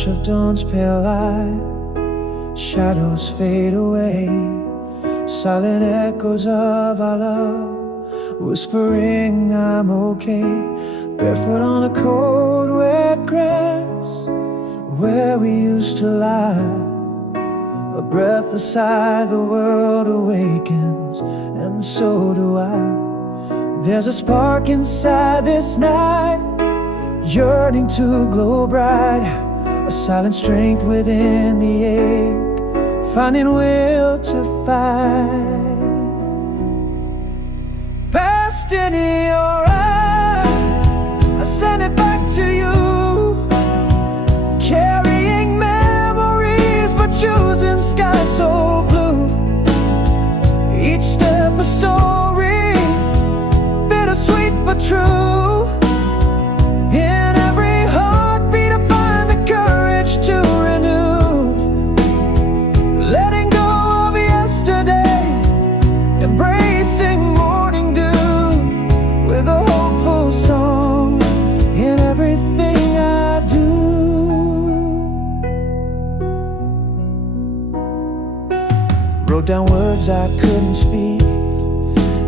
flash of dawn's pale light, shadows fade away. Silent echoes of our love, whispering I'm okay. Barefoot on the cold wet grass, where we used to lie. A breath, a sigh, the world awakens, and so do I. There's a spark inside this night, yearning to glow bright. A silent strength within the ache, finding will to fight. Past in your eye, I send it back to you. Carrying memories, but choosing sky so blue. Each step a story, bittersweet but true. In every heartbeat I find the courage to renew. Letting go of yesterday, embracing morning dew. With a hopeful song in everything I do. Wrote down words I couldn't speak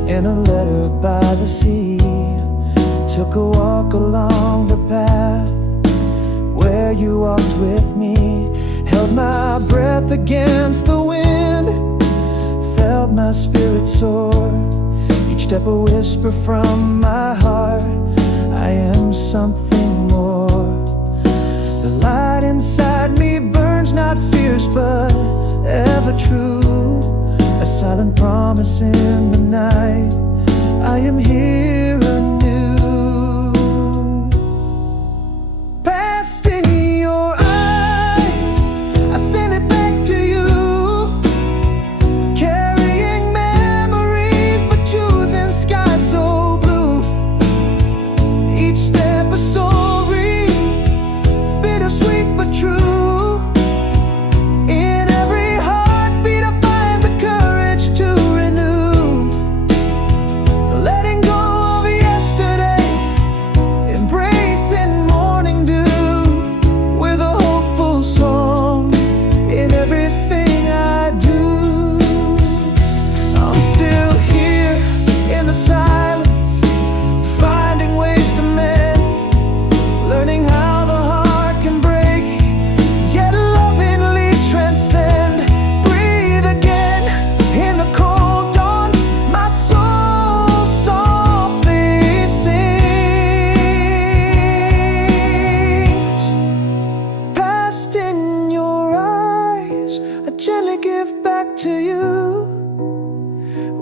in a letter by the sea. Took a walk along the path where you walked with me. Held my breath against the wind, felt my spirit soar. Each step a whisper from my heart, I am something more. The light inside me burns, not fierce but ever true. A silent promise in the night, I am here anew. Past in your eyes, I send it back to you. Carrying memories, but choosing sky so blue. Each step a story, bittersweet but true.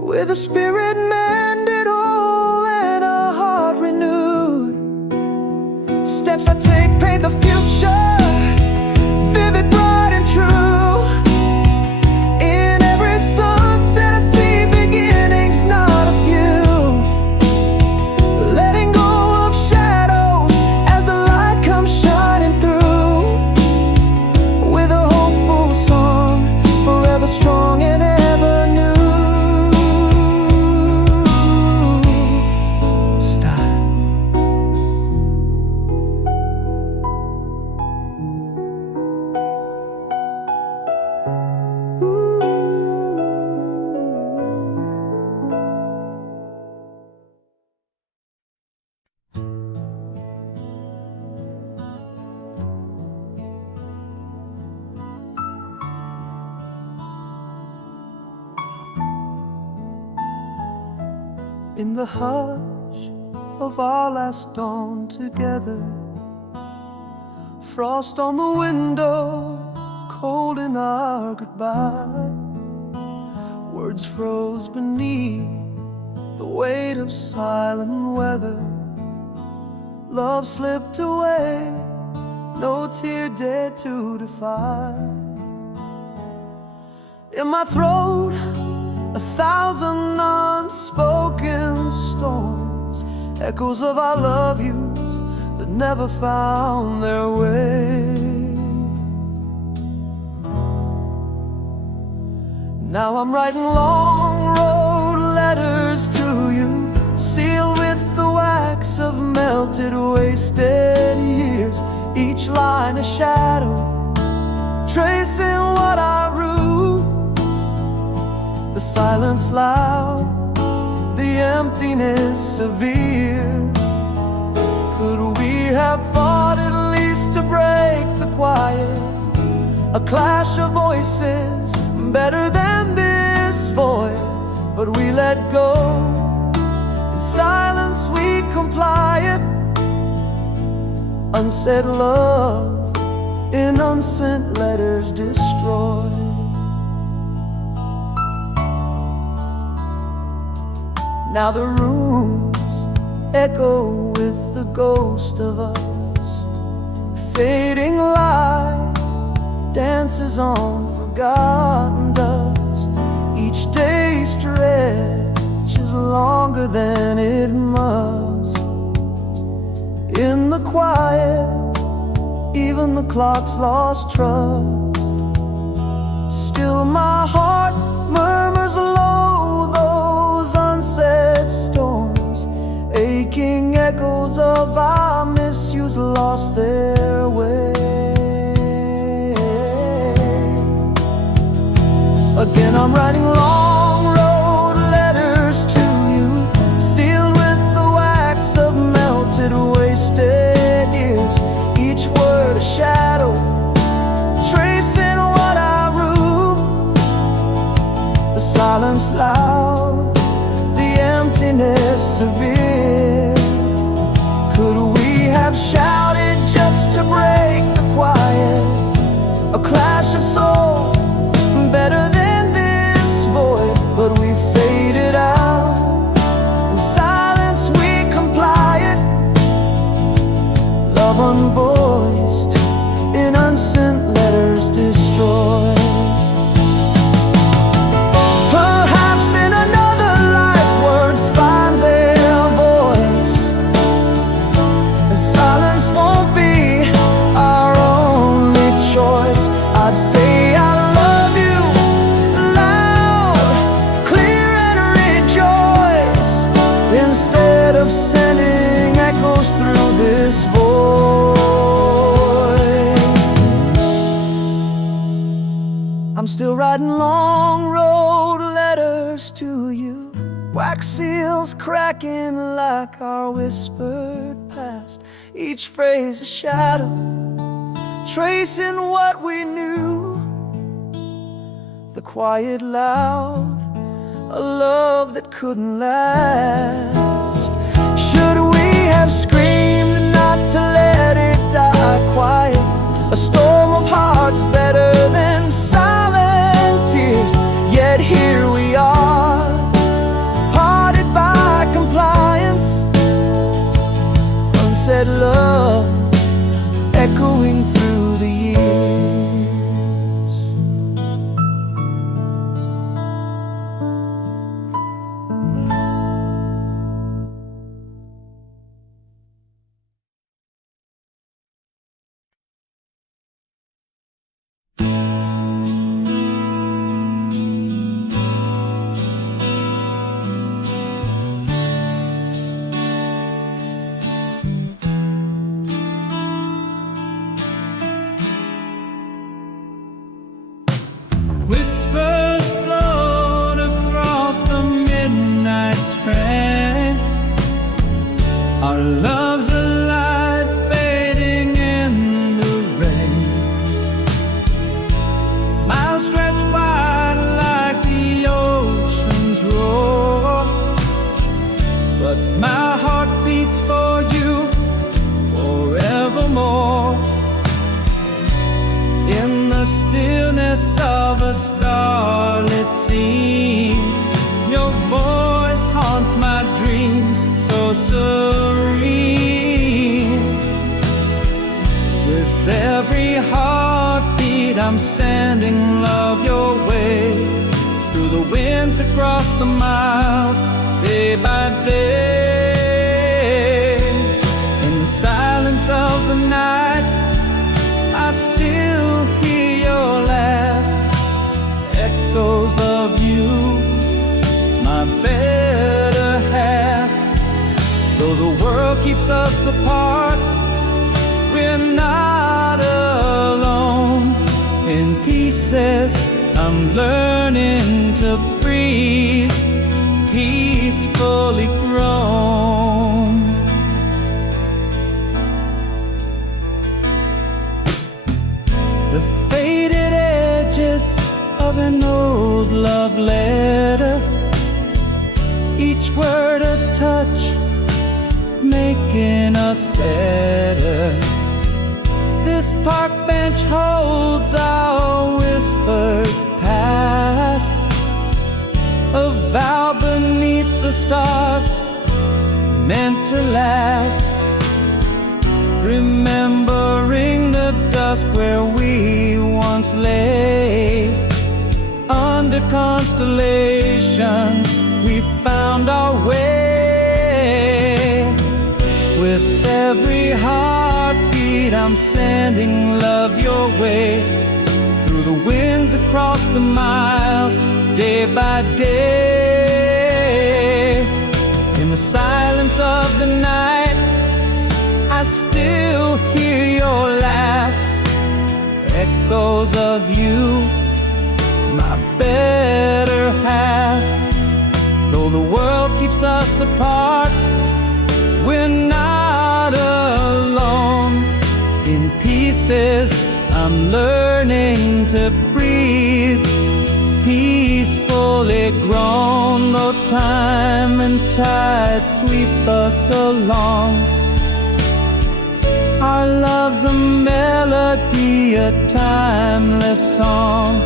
With a spirit mended whole and a heart renewed. Steps I take paint the future, vivid, bright and true. In every sunset I see beginnings, not a few. Letting go of shadows as the light comes shining through. With a hopeful song, forever strong and ever new. In the hush of our last dawn together, frost on the window, cold in our goodbye. Words froze beneath the weight of silent weather. Love slipped away, no tear dared to defy. In my throat, 1,000 unspoken storms, echoes of our love yous that never found their way. Now I'm writing long road letters to you, sealed with the wax of melted, wasted years. Each each line a shadow, tracing what I rue. The silence loud, the emptiness severe. Could we have fought at least to break the quiet? A clash of voices, better than this void. But we let go, in silence we comply it. Unsaid love, in unsent letters destroyed. Now the rooms echo with the ghost of us. Fading light dances on forgotten dust. Each day stretches longer than it must. In the quiet, even the clock's lost trust. Still my heart murmurs low those unsaid storms. Aching echoes of our misuse lost their way. Again I'm writing long road letters to you, sealed with the wax of melted wasted years. Each word a shadow, tracing what I rue. The silence loud, the emptiness severe. Could we have shouted just to break the quiet? A clash of souls, better than this void. But we faded out, in silence we comply it. Love unvoiced, in unsent letters destroyed. Perhaps in another life words find their voice, and silence won't be our only choice. I'd say I love you loud, clear and rejoice, instead of sending echoes through this void. I'm still writing long road letters to you, wax seals cracking like our whispered past. Each phrase a shadow, tracing what we knew. The quiet loud, a love that couldn't last. Should we have screamed not to let it die quiet? A storm of hearts better than silent tears. Yet here we are, parted by compliance. Unsaid love echoing through the years. Whispers float across the midnight train. Our love's a light fading in the rain. Miles stretch wide like the ocean's roar, but my heart beats for you forevermore. In the stillness of a starlit scene, your voice haunts my dreams so serene. With every heartbeat I'm sending love your way, through the winds across the miles, day by day. In the silence of the night, I still hear your laugh, echoes of you, my better half. Though the world keeps us apart, we're not I'm learning to breathe, peacefully grown. The faded edges of an old love letter, each word a touch, making us better. This park bench holds our whispered past, a vow beneath the stars, meant to last. Remembering the dusk where we once lay, under constellations we found our way. With every heartbeat I'm sending love your way, through the winds across the miles, day by day. In the silence of the night, I still hear your laugh, echoes of you, my better half. Though the world keeps us apart, we're not alone. In pieces, I'm learning to breathe, peacefully grown. Though time and tide sweep us along, our love's a melody, a timeless song,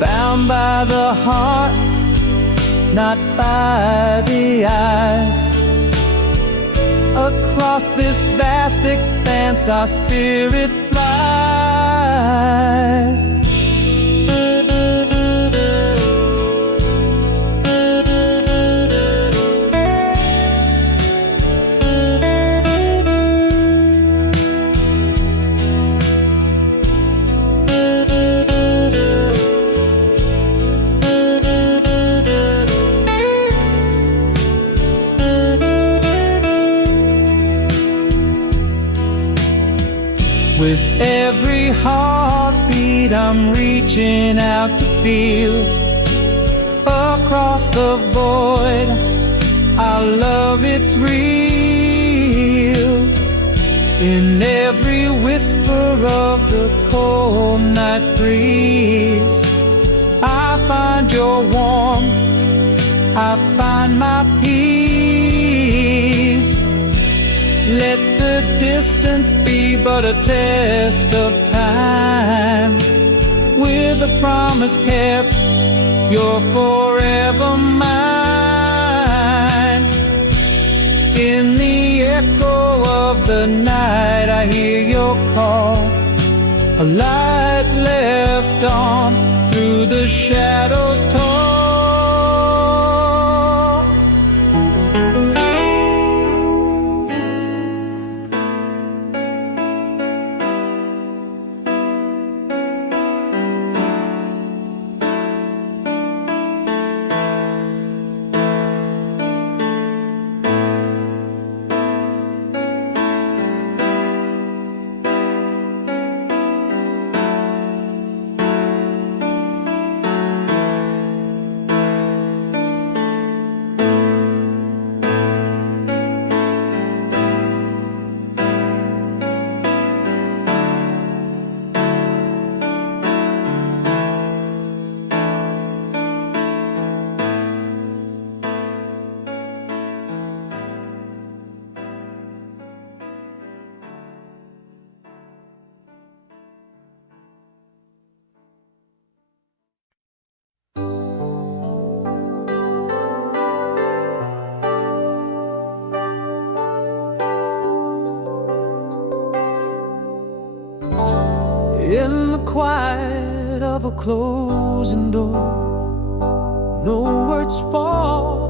bound by the heart, not by the eyes. Across this vast expanse our spirit flies. With every heartbeat I'm reaching out to feel, across the void our love, it's real. In every whisper of the cold night's breeze, I find your warmth, I find my peace. Let the distance be but a test of time, with a promise kept, you're forever mine. In the echo of the night I hear your call, a light left on through the shadows tall. In the quiet of a closing door, no words fall.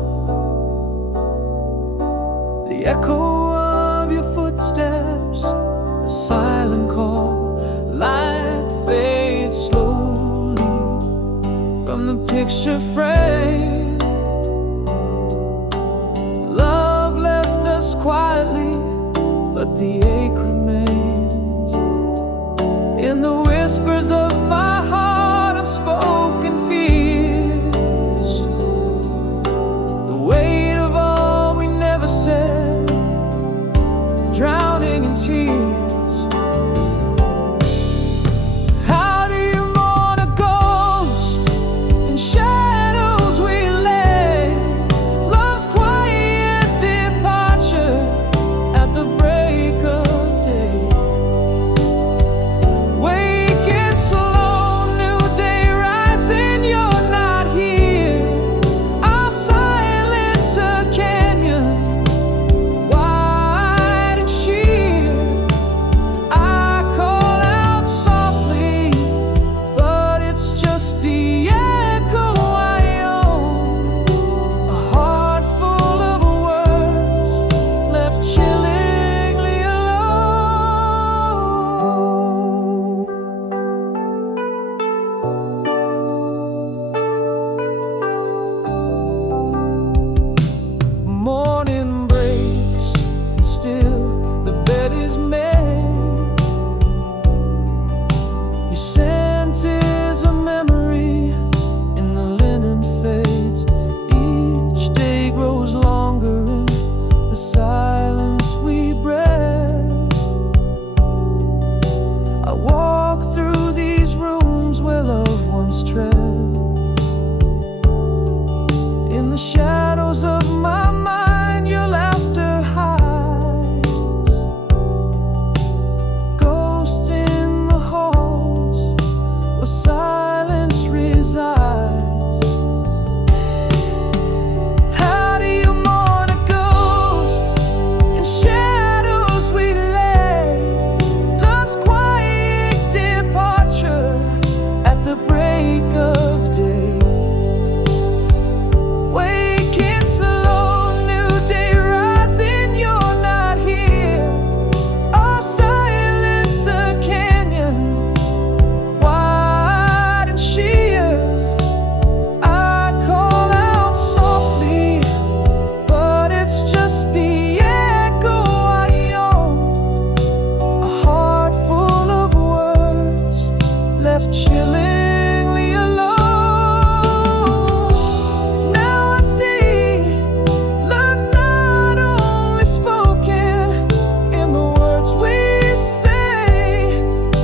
The echo of your footsteps, a silent call. Light fades slowly from the picture frame. Love left us quietly, but the ache remains. In the whispers of my heart, I'm unspoken fears, the weight of all we never said, drowning in tears. How do you mourn a ghost in shadows we lay? Love's quiet departure at the break of day. Waking slow, new day rising, you're not here. Our silence a canyon, wide and sheer. I call out softly, but it's just the echo I own. A heart full of words left chillingly alone. Morning breaks, and still the bed is made. Your scent is a memory, and the linen fades. Each day grows longer in the silence we breathe. I walk through these rooms where love once tread. In the shadows of my mind, your laughter hides. Ghosts in the halls where silence resides. How do you mourn a ghost in shadows we lay? Love's quiet departure at the break of day. Waking slow, new day rising, you're not here. Our silence a canyon, wide and sheer. I call out softly, but it's just the echo I own. A heart full of words left chillingly alone. Now I see love's not only spoken in the words we say,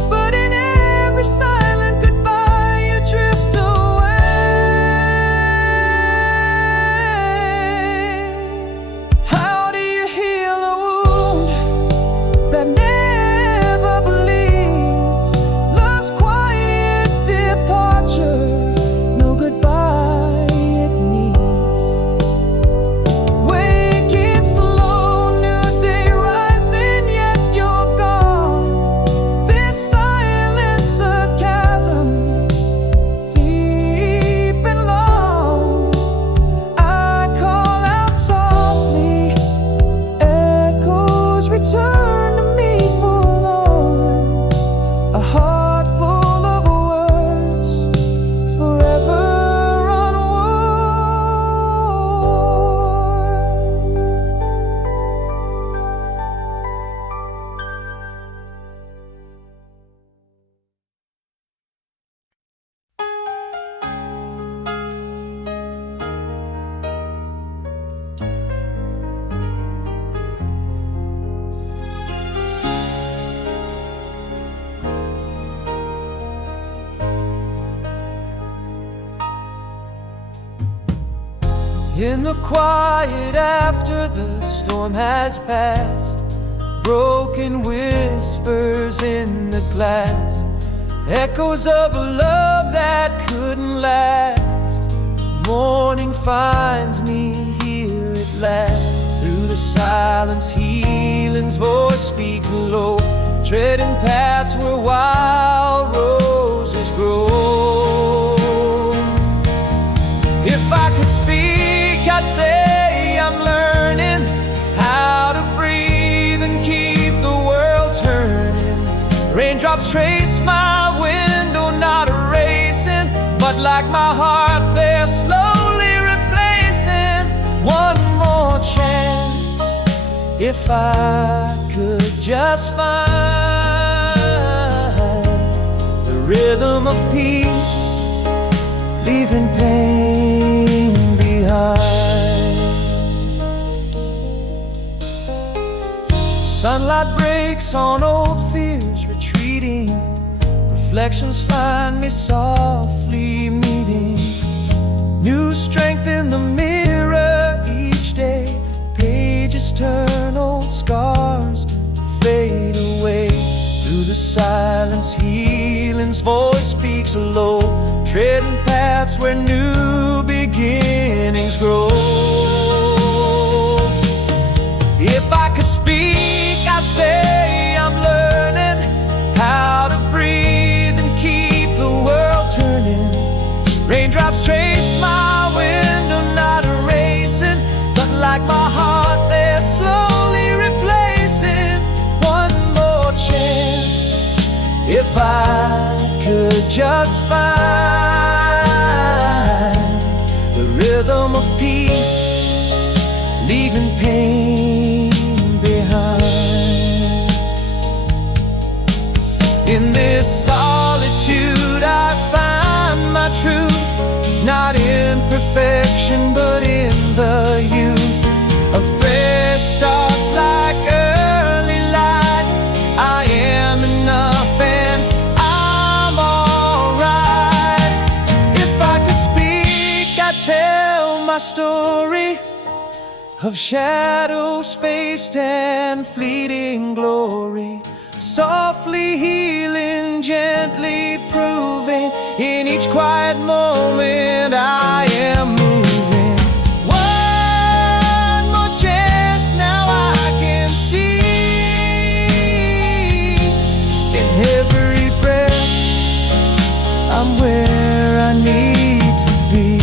but in every silent goodbye you drift away. How do you heal a wound that never bleeds? Love's quiet departure, no goodbye it needs. Waking slow, new day rising, yet you're gone. This silence a chasm, deep and long. I call out softly, echoes return to me forlorn. A heart full of words, forever in the quiet after the storm has passed, broken whispers in the glass, echoes of a love that couldn't last. Morning finds me here at last. Through the silence, healing's voice speaks low, treading paths where wild roses grow. If I could speak, I'd say I'm learning how to breathe and keep the world turning. Raindrops trace my window, not erasing, but like my heart, they're slowly replacing. One more chance, if I could just find the rhythm of peace leaving pain behind. Sunlight breaks on old fears retreating, reflections find me softly meeting. New strength in the mirror each day, pages turn, old scars fade away. Through the silence, healing's voice speaks low, treading paths where new beginnings grow. If I could speak, I'd say I'm learning how to breathe and keep the world turning. Raindrops trace my window, not erasing, but like my heart, they're slowly replacing. One more chance, if I could just find the rhythm of peace, leaving pain behind. In this solitude I find my truth, not in perfection but in the youth. A fresh start's like early light, I am enough and I'm alright. If I could speak, I'd tell my story of shadows faced and fleeting glory, softly healing, gently proving, in each quiet moment I am moving. One more chance, now I can see. In every breath, I'm where I need to be.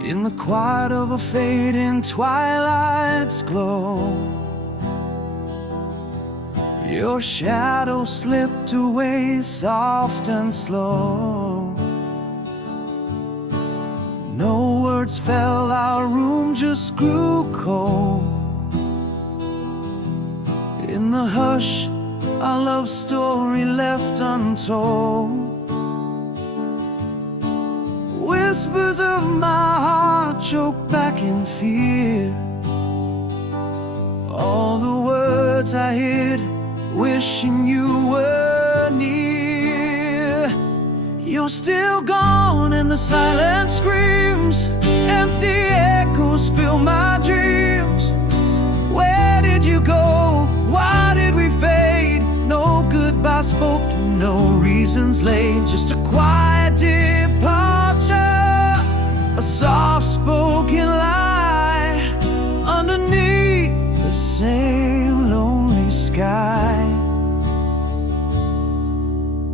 In the quiet of a fading twilight's glow, your shadow slipped away soft and slow. No words fell, our room just grew cold. In the hush, our love story left untold. Whispers of my heart choke back in fear. All the words I hid, wishing you were near. You're still gone and the silence screams, empty echoes fill my dreams. Where did you go? Why did we fade? No goodbye spoken, no reasons laid, just a quiet departure, a soft-spoken lie underneath the same lonely sky.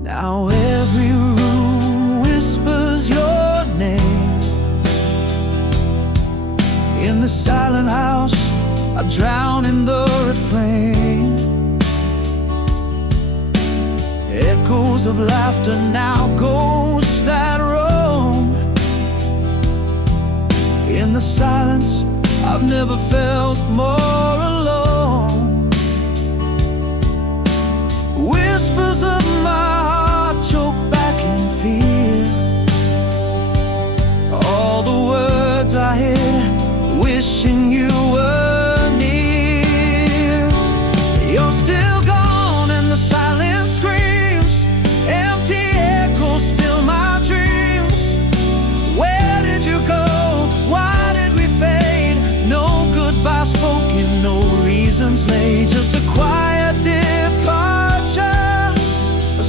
Now every room whispers your name. In the silent house, I drown in the refrain. Echoes of laughter, now ghosts that roam. In the silence, I've never felt more alone. Whispers of my heart choke back in fear. All the words I hid, wishing you were near. You're still gone and the silence screams, empty echoes fill my dreams. Where did you go? Why did we fade? No goodbye spoken, no reasons laid, just a quiet departure, a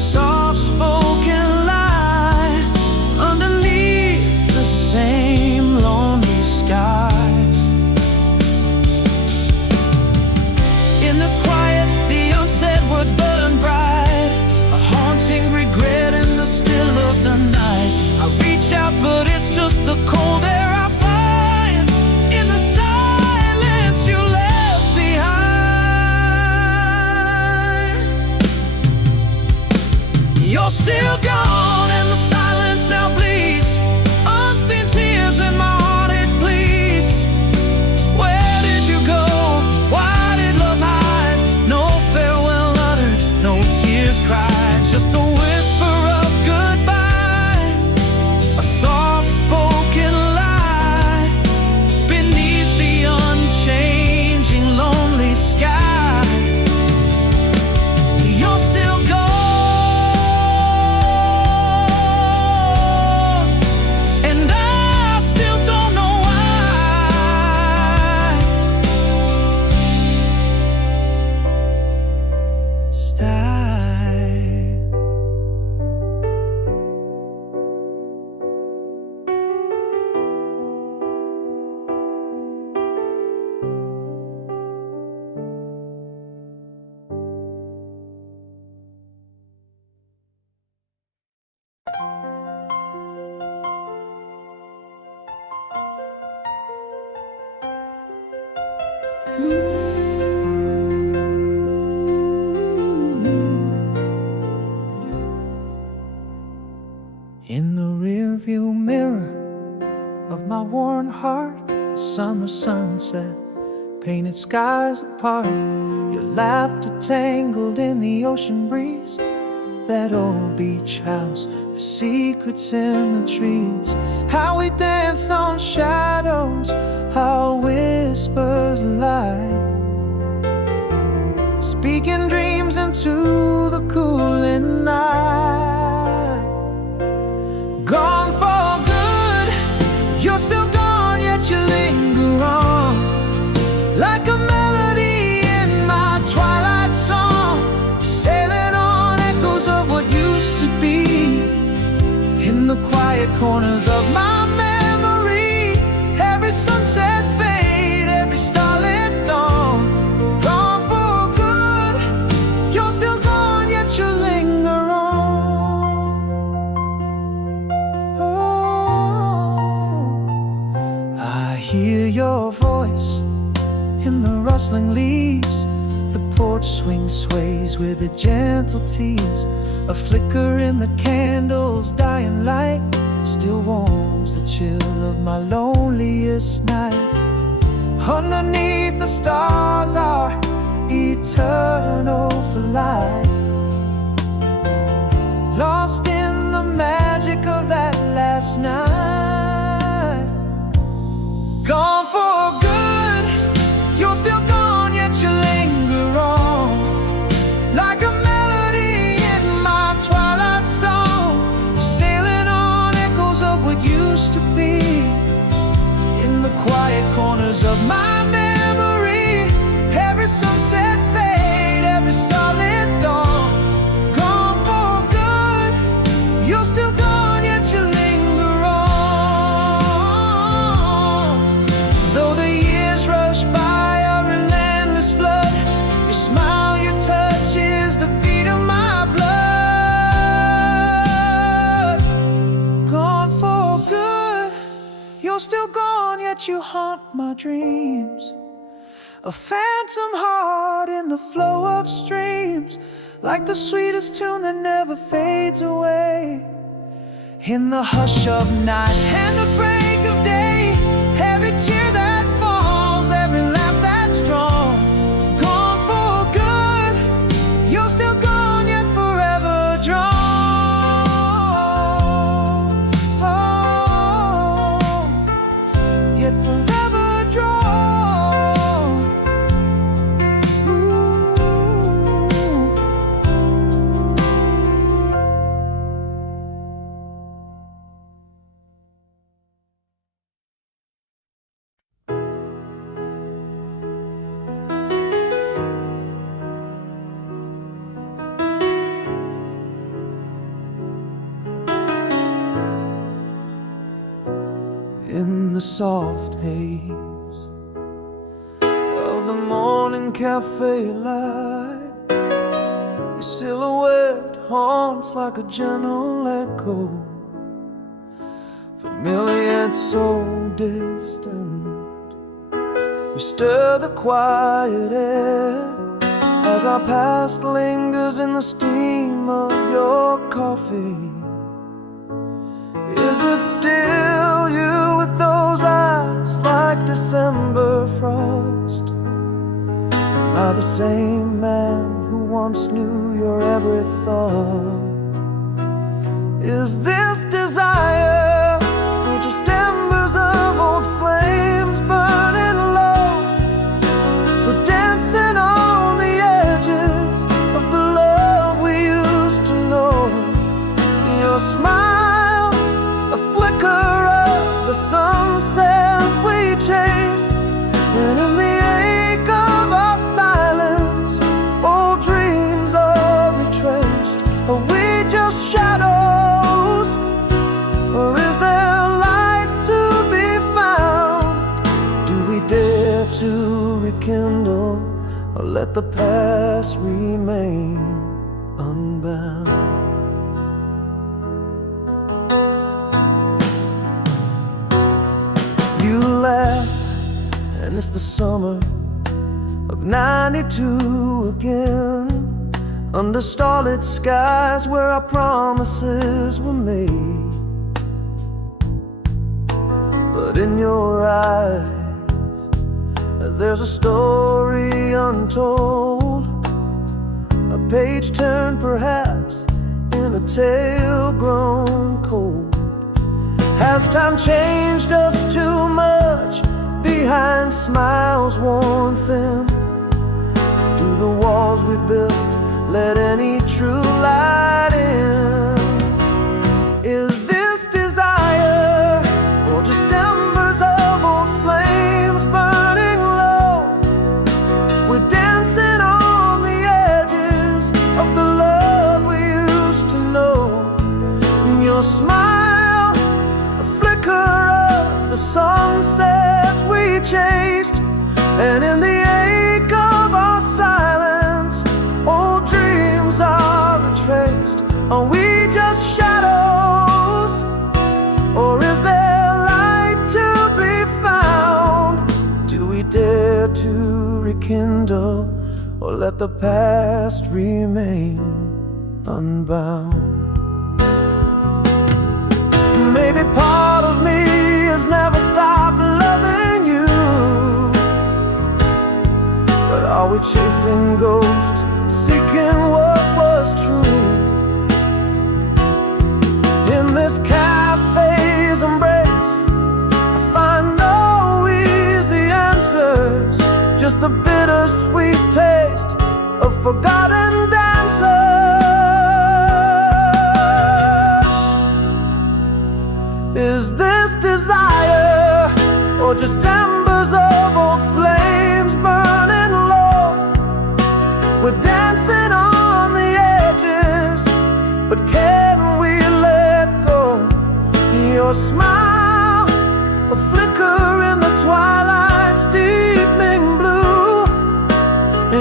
In the rearview mirror of my worn heart, the summer sunset painted skies apart. Your laughter tangled in the ocean breeze, that old beach house, the secrets in the trees. How we danced on shadows, how whispers lie, speaking dreams into the cooling night. Gone for good, you're still gone, yet you linger on, like a melody in my twilight song, sailing on echoes of what used to be. In the quiet corners of my memory, every sunset fade, every starlit dawn. Gone for good, you're still gone, yet you linger on. Oh, I hear your voice in the rustling leaves, the porch swing sways with a gentle tease. A flicker in the candle's dying light still warms the chill of my loneliest night. Underneath the stars are eternal for life, lost in the magic of that last night. Gone for good, you're still gone, yet you linger on, like a melody in my twilight song, sailing on echoes of what used to be. In the quiet corners of my memory, every sunset fade, every starlit dawn. Gone for good, you're still gone, yet you linger on. Though the years rush by a relentless flood, your smile, your touch is the beat of my blood. Gone for good, you're still gone, yet you haunt my dreams. A phantom heart in the flow of streams, like the sweetest tune that never fades away. In the hush of night and the break of day, every tear that falls, every laugh that's drawn. Gone for good, you're still gone, yet forever drawn. Oh, yet forever drawn. In the soft haze of the morning cafe light, your silhouette haunts like a gentle echo, familiar yet so distant. You stir the quiet air as our past lingers in the steam of your coffee. Is it still you with those eyes like December frost? Am I the same man who once knew your every thought? Is this desire or just embers of old flames burning low? We're dancing on the edges of the love we used to know. Your smile, a flicker of the sunsets we chased, and in the ache of our silence, old dreams are retraced. Are we just shadows, or is there light to be found? Do we dare to rekindle, or let the past remain unbound? You laugh, and it's the summer of 92 again, under starlit skies where our promises were made. But in your eyes there's a story untold, a page turned perhaps in a tale grown cold. Has time changed us too much behind smiles worn thin? Do the walls we built let any true light in? Is this desire or just embers of old flames burning low? We're dancing on the edges of the love we used to know. Your smile, a flicker of the sunsets we chased, and in the ache of our silence, old dreams are retraced. Are we just shadows, or is there light to be found? Do we dare to rekindle, or let the past remain unbound? Maybe part of me has never stopped loving you, but are we chasing ghosts, seeking what was true? In this cafe's embrace, I find no easy answers, just the bittersweet taste of forgotten dancers. Is this desire, or just embers of old flames burning low? We're dancing on the edges, but can we let go? Your smile, a flicker in the twilight's deepening blue.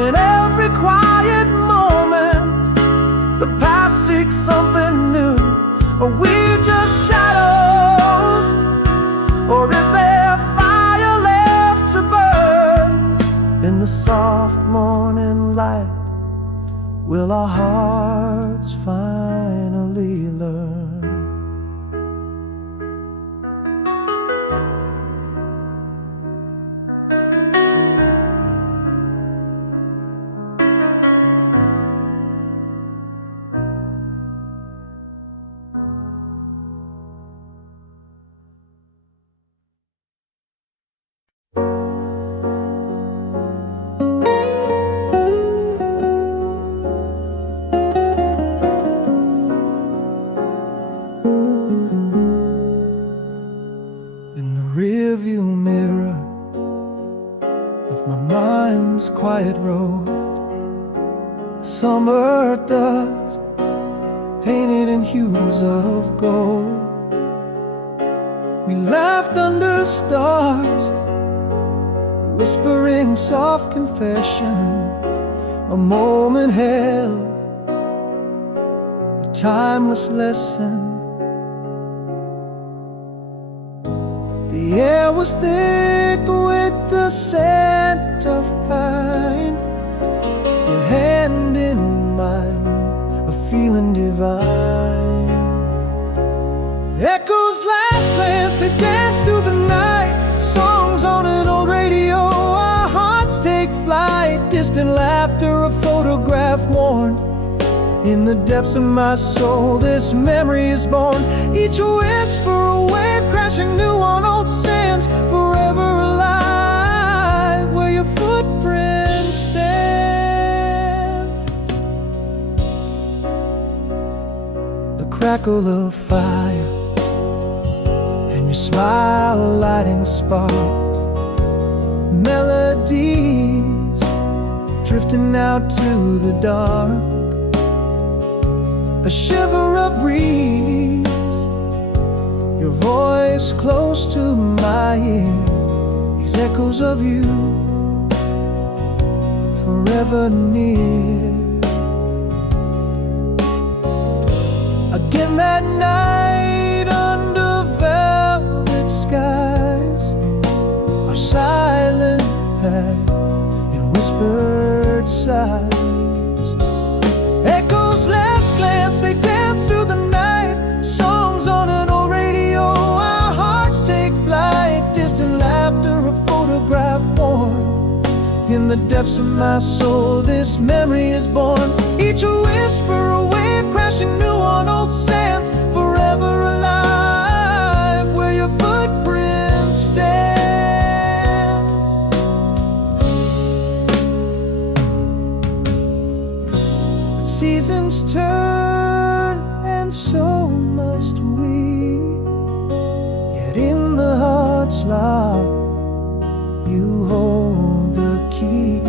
In every quiet moment, the past seeks something new. Are we just shadows, or is there fire left to burn? In the soft morning light, will our hearts finally learn? Rearview mirror of my mind's quiet road, summer dust painted in hues of gold. We laughed under stars, whispering soft confessions, a moment held, a timeless lesson. The air was thick with the scent of pine, your hand in mine, a feeling divine. Echoes last glance, they dance through the night, songs on an old radio, our hearts take flight. Distant laughter, a photograph worn in the depths of my soul. This memory is born, each whisper a wave crashing new on old sands, forever alive where your footprints stand. The crackle of fire and your smile lighting sparks, melodies drifting out to the dark. A shiver of breeze, your voice close to my ear, these echoes of you forever near. Again that night under velvet skies, our silent path in whispered sighs. Echoes last glance, they dance through the night. Songs on an old radio, our hearts take flight. Distant laughter, a photograph worn. In the depths of my soul, this memory is born. Each a whisper, a wave crashing new on old sands. Forever alive, where your footprint stands. The seasons turn, and so must we. Yet in the heart's lock, you hold the key.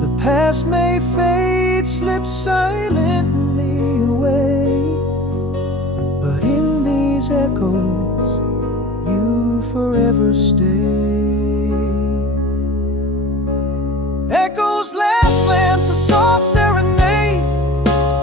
The past may fade, slip silently away, but in these echoes, you forever stay. Echoes last glance, a soft serenade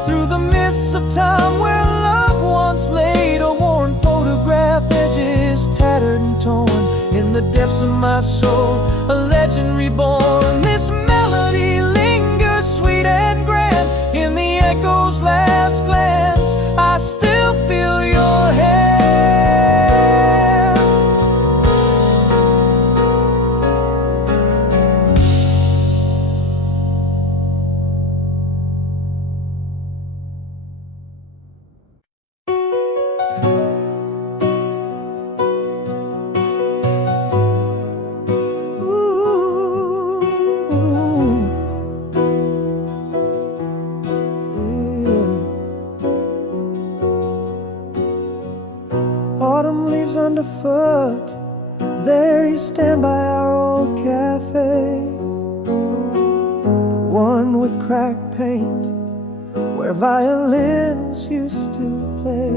through the mists of time where love once laid. A worn photograph, edges tattered and torn. In the depths of my soul, a legend reborn. This melody lingers sweet and grand. In the echo's last glance, I still feel your hand. Underfoot, there you stand by our old cafe, the one with cracked paint, where violins used to play.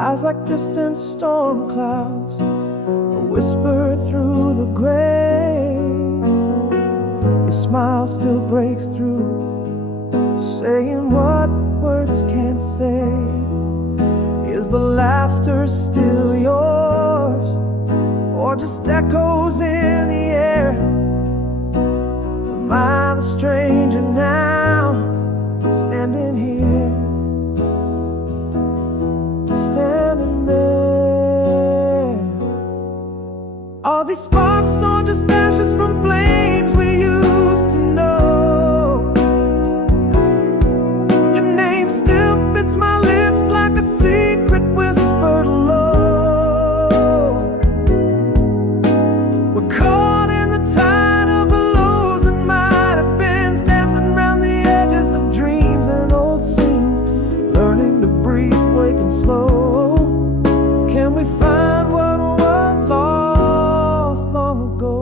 Eyes like distant storm clouds, a whisper through the gray. Your smile still breaks through, saying what words can't say. Is the laughter still yours, or just echoes in the air? Am I the stranger now, standing here, standing there? Are these sparks or just ashes from flames we used to know? Your name still fits my lips like a secret whispered low. We're caught in the tide of hellos and might have beens, dancing round the edges of dreams and old scenes, learning to breathe, wake and slow. Can we find what was lost long ago?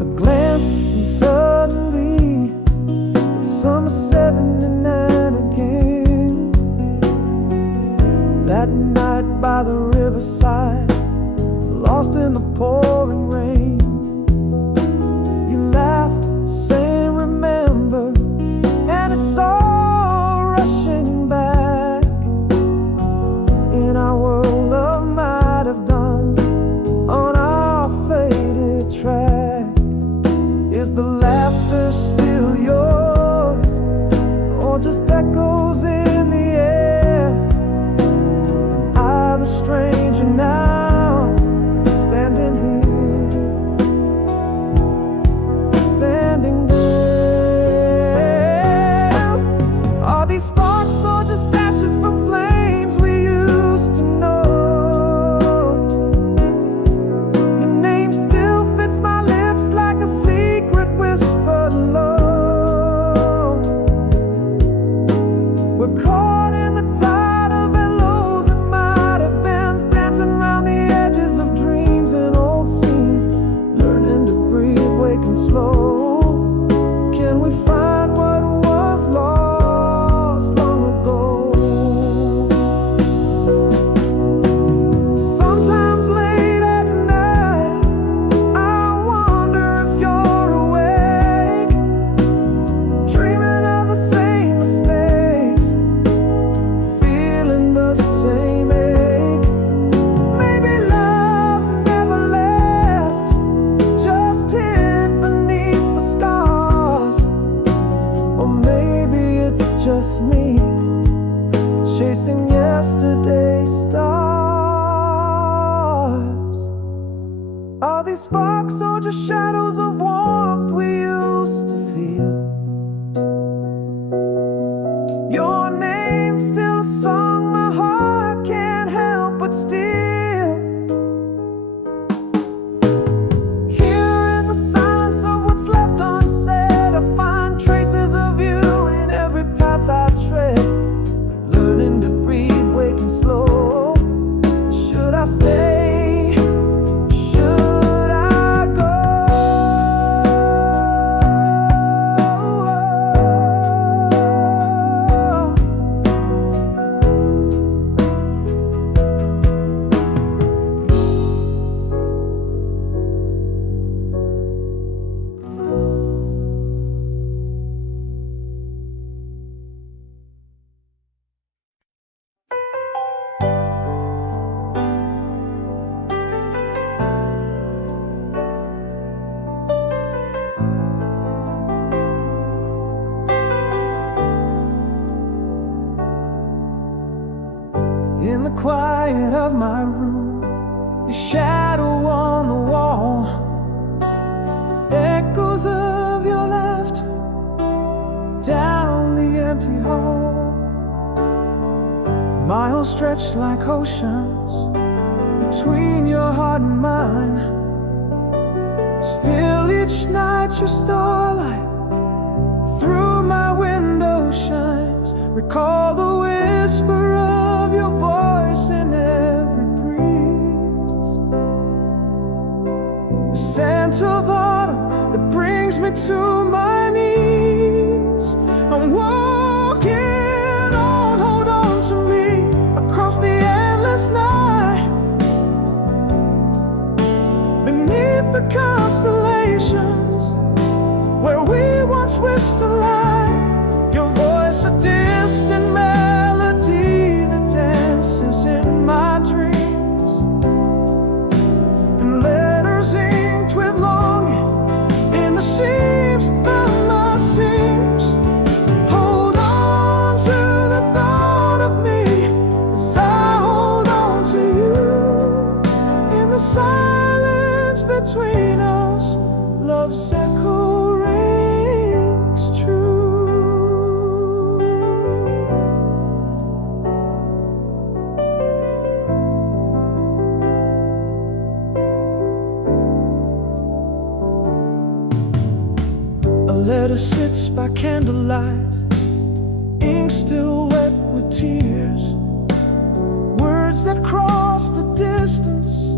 A glance and suddenly it's summer 79 again. That night by the riverside, lost in the pouring rain, you laugh, saying remember, and it's all rushing back. In our world of might have done, on our faded track. Is the laughter still yours, or just echoes in the air? Am I the stranger now, standing here, standing there? Are these sparks or just ashes from flames we used to know? Your name still fits my lips like a secret whispered low. We're caught in the tide of hellos and might have beens, dancing round the edges of dreams and old scenes, learning to breathe, wake and slow. Can we find what was lost long ago? Sometimes late at night, I wonder if you're awake, dreaming of the same mistakes it's just me, chasing yesterday's stars. Are these sparks or just shadows of warmth we used to feel? Your name's still a song my heart can't help but steal. Slow, should I stay? Should I go? In the quiet of my room, your shadow on the wall, echoes of your laughter down the empty hall. Miles stretched like oceans between your heart and mine. Still each night your starlight through my window shines. Recall the whisper of your voice in every breeze, the scent of autumn that brings me to my knees. I'm walking on, hold on to me, across the endless night, beneath the constellations where we once wished to lie. Your voice a distant melody that dances in my dreams, and letters inked with longing in the seams of my seams. Hold on to the thought of me as I hold on to you. In the silence between us, love's echo rings true. A letter sits by candlelight, ink still wet with tears, words that cross the distance,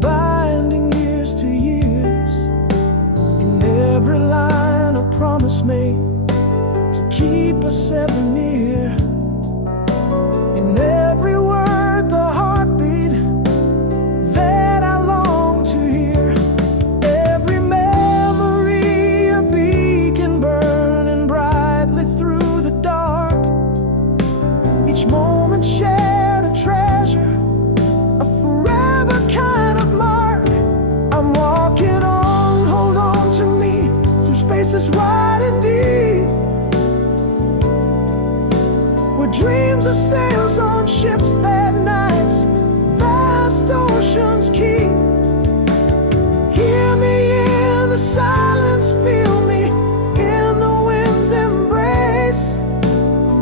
binding years to years. In every line a promise made to keep us ever near. In every word the heartbeat that I long to hear. Every memory a beacon burning brightly through the dark. Each moment shared a treasure, a forever kind of mark. I'm walking on, hold on to me, through spaces wide and deep, where dreams are sails on ships that nights vast oceans keep. Hear me in the silence, feel me in the wind's embrace.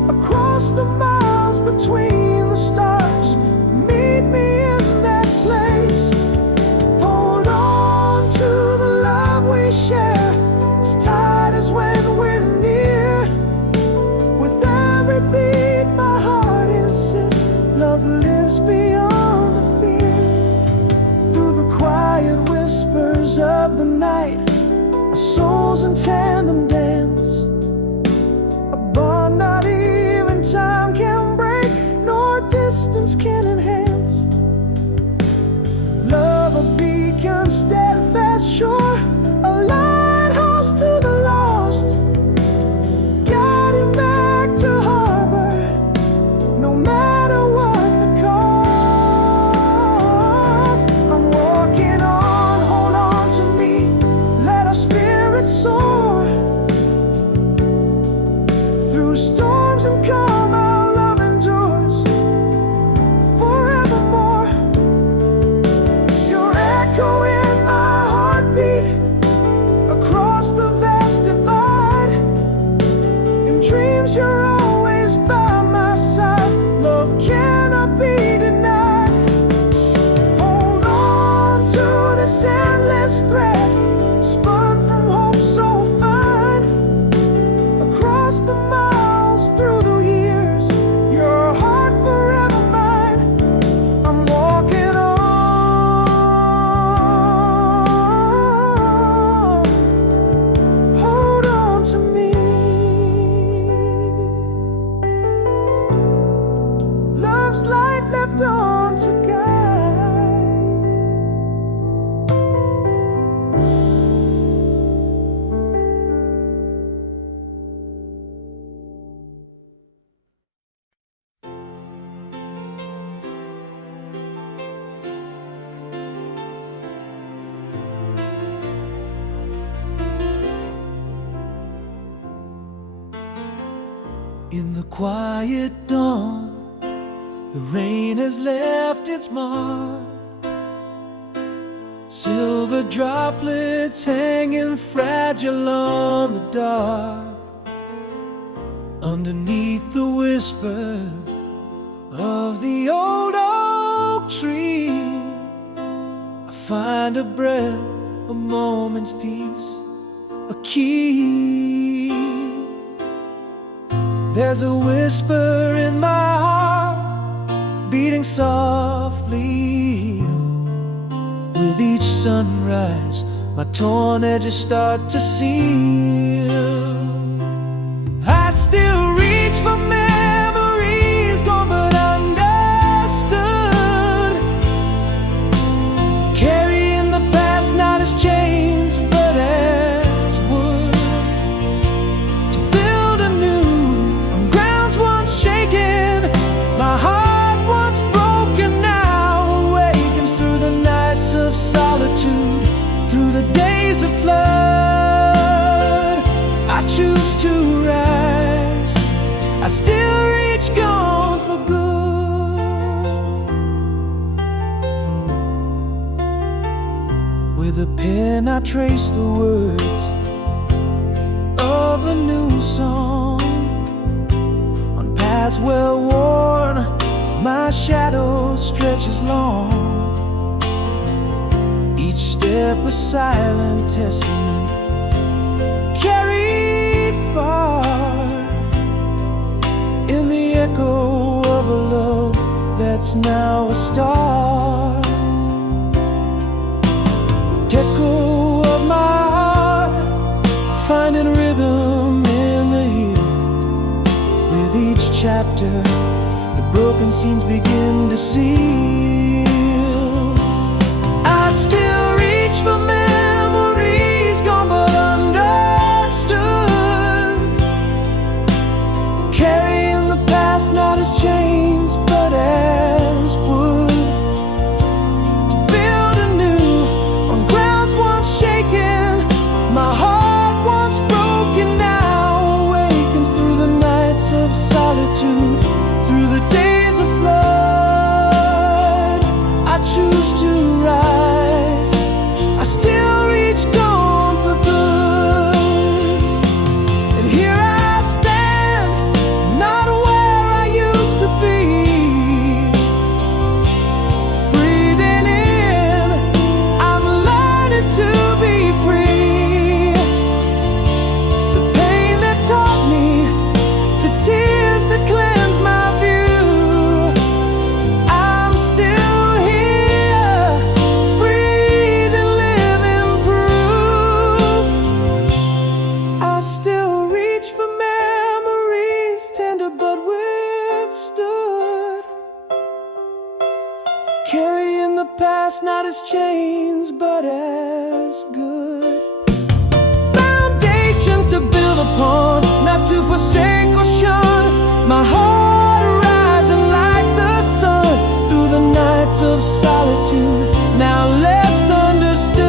Across the miles between the stars, meet me in that place. Hold on to the love we share, as tight as when we're near. With every beat my heart insists love lives beyond the fear. Through the quiet whispers of the night, our souls in Through storms and calm, our love endures forevermore. Your echo in my heartbeat across the vast divide. In dreams you're always by my side. Love cannot be denied. Hold on to this endless thread, spun from hope so fine. Across the miles, through the years, your heart forever mine. I'm walking on. Hold on to me. Love's light left on to guide. In the quiet dawn, the rain has left its mark. Silver droplets hanging fragile on the dark. Underneath the whisper of the old oak tree, I find a breath, a moment's peace, a key. There's a whisper in my heart, beating softly. With each sunrise, my torn edges start to seal. I still reach for memories gone but understood, carrying the past not as chains but as wood, to build anew on grounds once shaken. My heart once broken now awakens through the nights of solitude, through the days of flood. I choose to rise. I still reach, gone for good. With a pen I trace the words of a new song. On paths well worn, my shadow stretches long. Each step a silent testament, carried far in the echo of a love that's now a star. Echo of my heart, finding rhythm in the here. With each chapter, the broken seams begin to seal. I still reach for memories gone but understood, carrying the past not as chains but as wood, to build anew on grounds once shaken. My heart once broken now awakens through the nights of solitude, through the days of flood. I choose to rise. I still reach, gone for good. And here I stand, not where I used to be. Breathing in, I'm learning to be free. The pain that taught me, the tears that cleanse my view. I'm still here, breathing, living proof. I still reach for memories tender but withstood, carrying the past not as chains but as good. Foundations to build upon, not to forsake or shun. My heart rising like the sun through the nights of solitude, now less understood.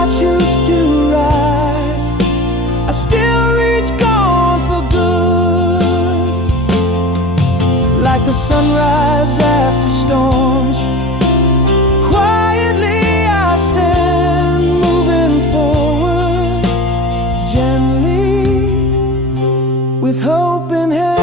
I choose to rise. I still reach, gone the sunrise after storms. Quietly I stand, moving forward, gently, with hope in hand.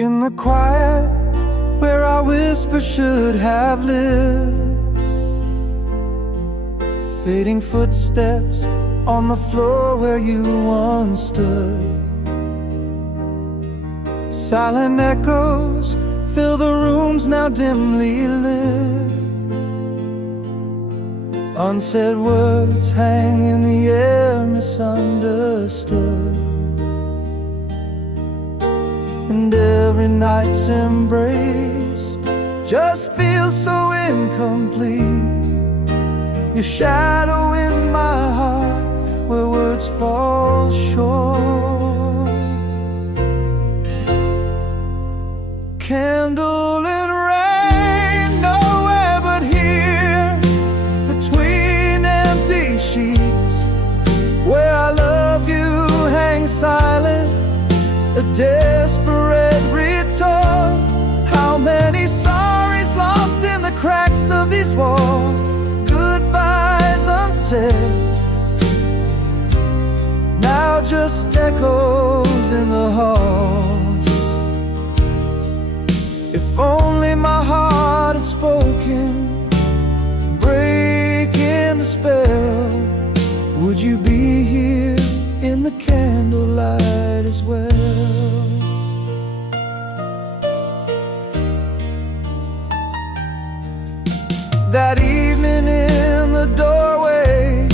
In the quiet where our whisper should have lived, fading footsteps on the floor where you once stood. Silent echoes fill the rooms now dimly lit. Unsaid words hang in the air, misunderstood. And every night's embrace just feels so incomplete. Your shadow in my heart where words fall short. Candle in rain, nowhere but here, between empty sheets, where I love you hangs silent, a desperate retort. How many sorries lost in the cracks of these walls, goodbyes unsaid, now just echoes in the halls. If only my heart had spoken, breaking the spell, would you be here in the candlelight as well? That evening in the doorway,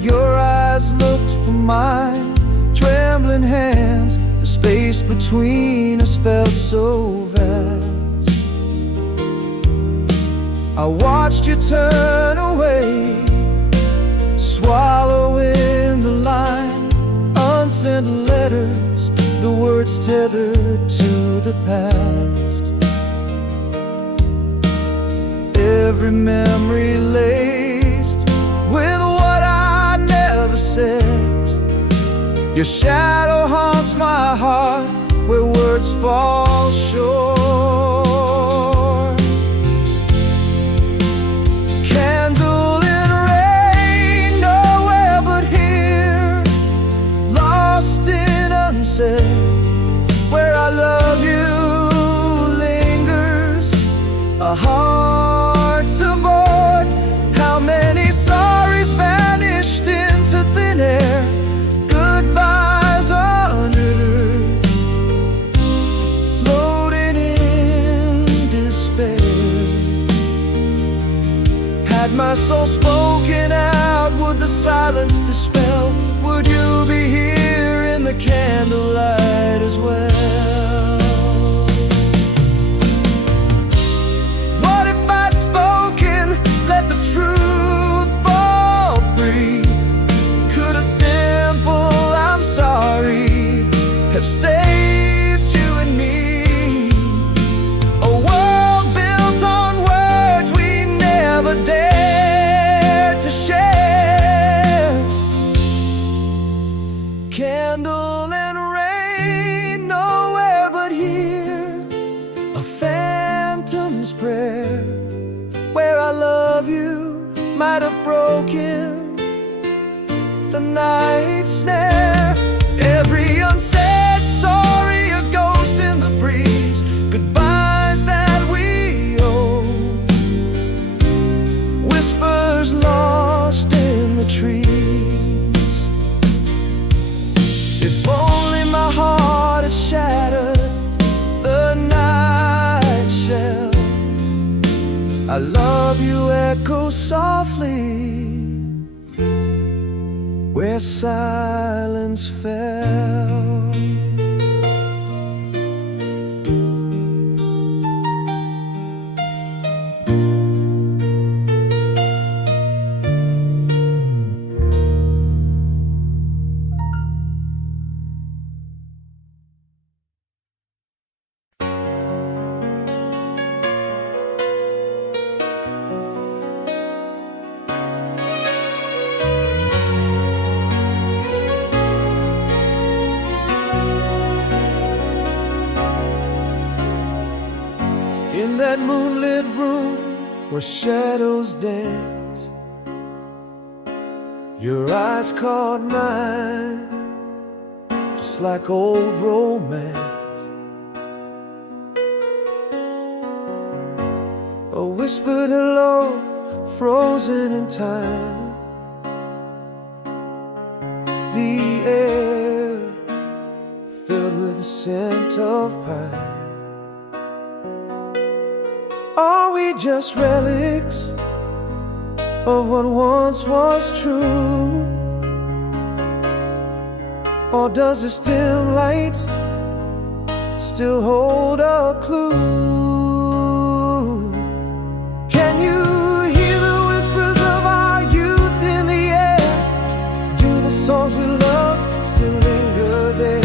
your eyes looked from mine, trembling hands, the space between us felt so vast. I watched you turn away, swallowing the line, unsent letters, the words tethered to the past. Every memory laced with what I never said. Your shadow haunts my heart where words fall short. Candle in rain, nowhere but here, lost in unsaid, where I love you lingers, a heart's aboard. How many sorries vanished into thin air, goodbyes unuttered, floating in despair. Had my soul spoken out, would the silence dispel? Would you be here in the candlelight as well? What if I'd spoken, let the truth fall free? Could a simple I'm sorry have saved you and me? A world built on words we never dared to share. Candle and rain, nowhere but here, a phantom's prayer, where I love you might have broken the night snare. Every unsaid sorry, a ghost in the breeze, goodbyes that we owe, whispers lost in the trees. If only my heart had shattered the night shell, I love you echo softly where silence fell. In that moonlit room where shadows dance, your eyes caught mine, just like old romance. A whispered hello, frozen in time. The air filled with the scent of pine. Are we just relics of what once was true? Or does this dim light still hold a clue? Can you hear the whispers of our youth in the air? Do the songs we love still linger there?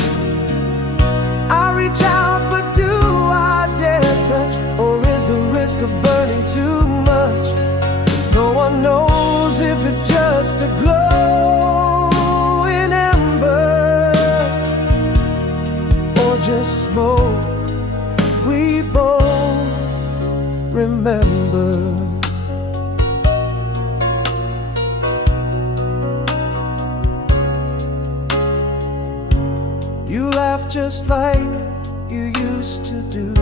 I reach out, but do I dare touch? Or is the risk of burning too much? No one knows if it's just a glowing ember or just smoke we both remember. You laugh just like you used to do,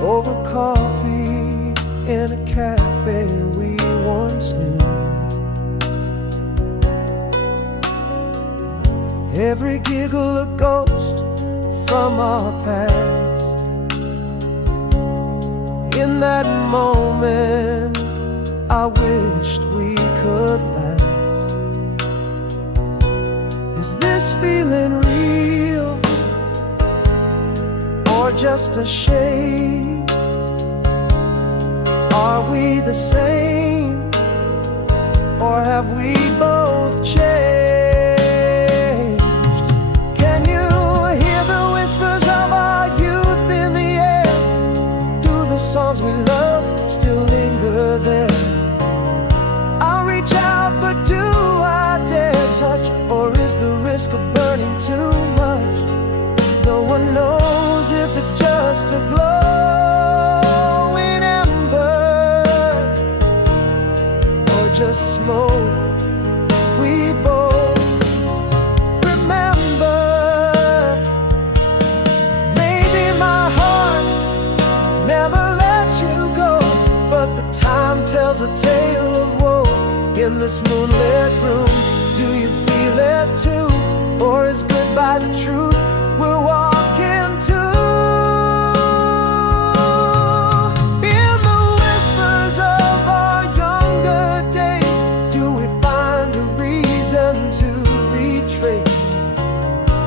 over coffee in a cafe we once knew. Every giggle a ghost from our past. In that moment I wished we could last. Is this feeling real or just a shade? Are we the same, or have we both changed? Can you hear the whispers of our youth in the air? Do the songs we love still linger there? I'll reach out, but do I dare touch? Or is the risk of burning too much? No one knows if it's just a glowing ember or just smoke we both remember. Maybe my heart never let you go, but the time tells a tale of woe. In this moonlit room, do you feel it too? Or is goodbye the truth we're walking to? In the whispers of our younger days, do we find a reason to retrace?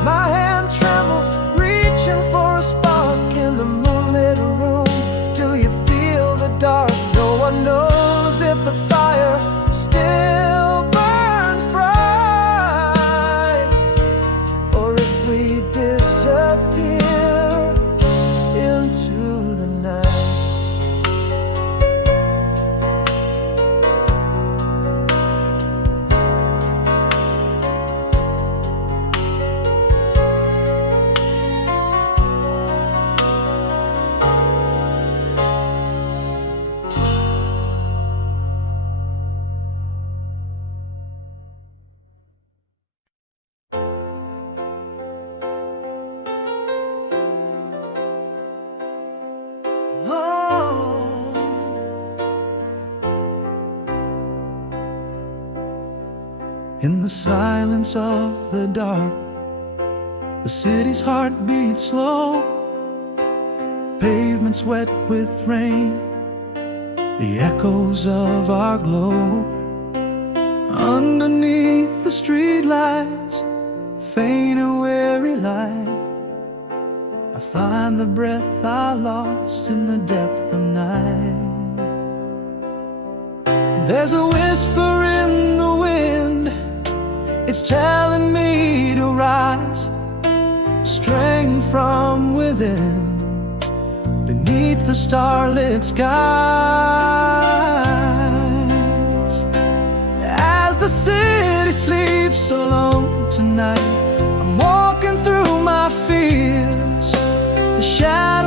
My hand trembles, reaching for a spark in the moonlit room. Do you feel the dark? No one knows if the fire still burns bright, or if we disappear into the night. In the silence of the dark, the city's heart beats slow, pavements wet with rain, the echoes of our glow. Underneath the street lights, faint and weary light, I find the breath I lost in the depth of night. There's a whisper in the wind, it's telling me to rise, strength from within, beneath the starlit skies. As the city sleeps alone tonight, I'm walking through my fears, the shadows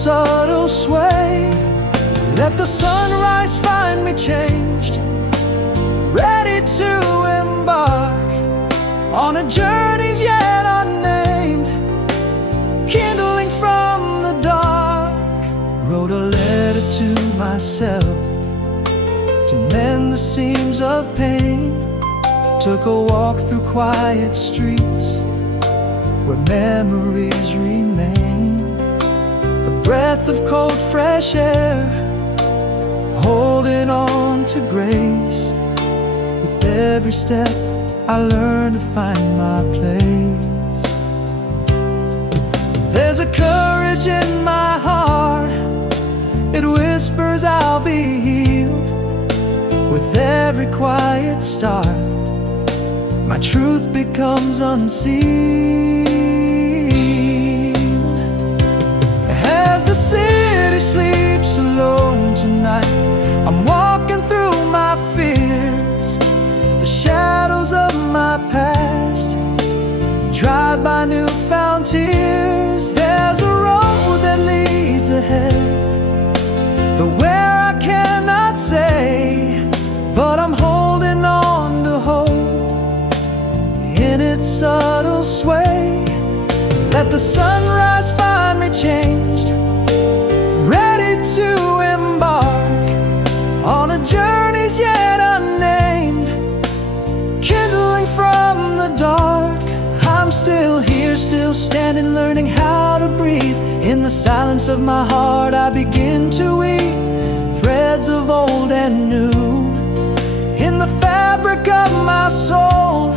subtle sway. Let the sunrise find me changed, ready to embark on a journey's yet unnamed, kindling from the dark. Wrote a letter to myself to mend the seams of pain. Took a walk through quiet streets where memories remain. A breath of cold fresh air, holding on to grace. With every step I learn to find my place. There's a courage in my heart, it whispers I'll be healed. With every quiet start, my truth becomes unsealed. As the city sleeps alone tonight, I'm walking through my fears, the shadows of my past, dried by newfound tears. There's a road that leads ahead, but where I cannot say, but I'm holding on to hope in its subtle sway. Let the sunrise find me changed, ready to embark on a journey's yet unnamed, kindling from the dark. I'm still here, still standing, learning how to breathe. In the silence of my heart I begin to weave threads of old and new. In the fabric of my soul,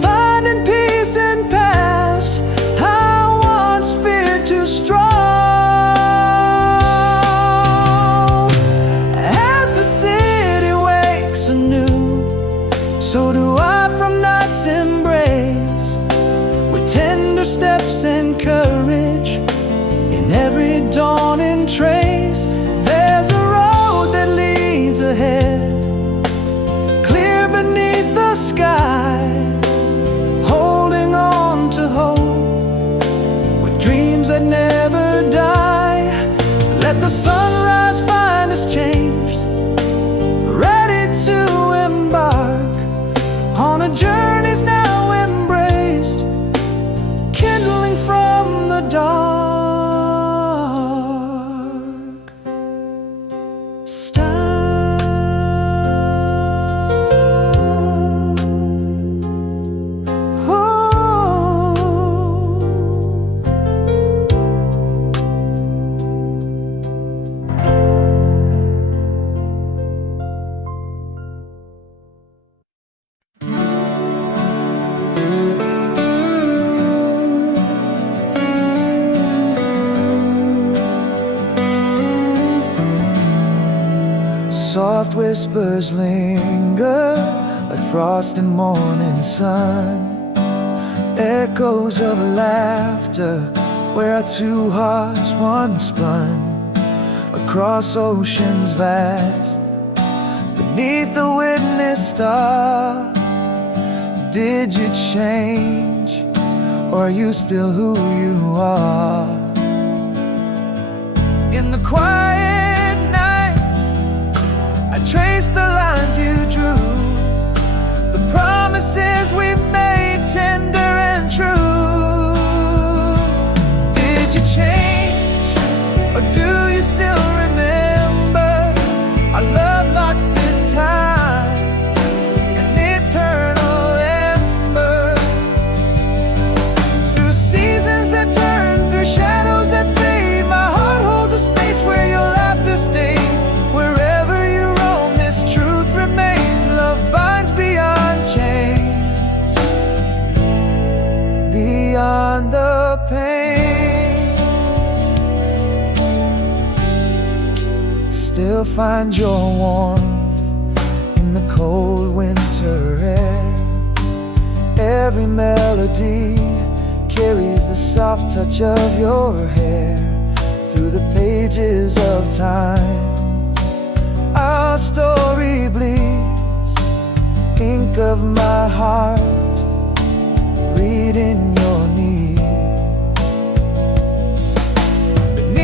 finding peace in paths I once feared too strong. As the city wakes anew, so do I from night's embrace, with tender steps and courage in every dawning trace. There's a road that leads ahead, clear beneath the sky, holding on to hope with dreams that never die. Let the sunrise find us changed, ready to embark on a journey's now embraced, kindling from the dark. Soft whispers linger like frost and morning sun, echoes of laughter where our two hearts once spun. Across oceans vast, beneath the witness star. Did you change, or are you still who you are? In the quiet nights, I trace the lines you drew, the promises we made tender and true. Did you change, or do you still remember our love locked in time, an eternal ember? Through seasons that turn, through shadows that fade, my heart holds a space where your laughter stays. Wherever you roam, this truth remains. Love binds beyond change, beyond the pain. Still find your warmth in the cold winter air. Every melody carries the soft touch of your hair. Through the pages of time, our story bleeds, ink of my heart, reading your needs. Beneath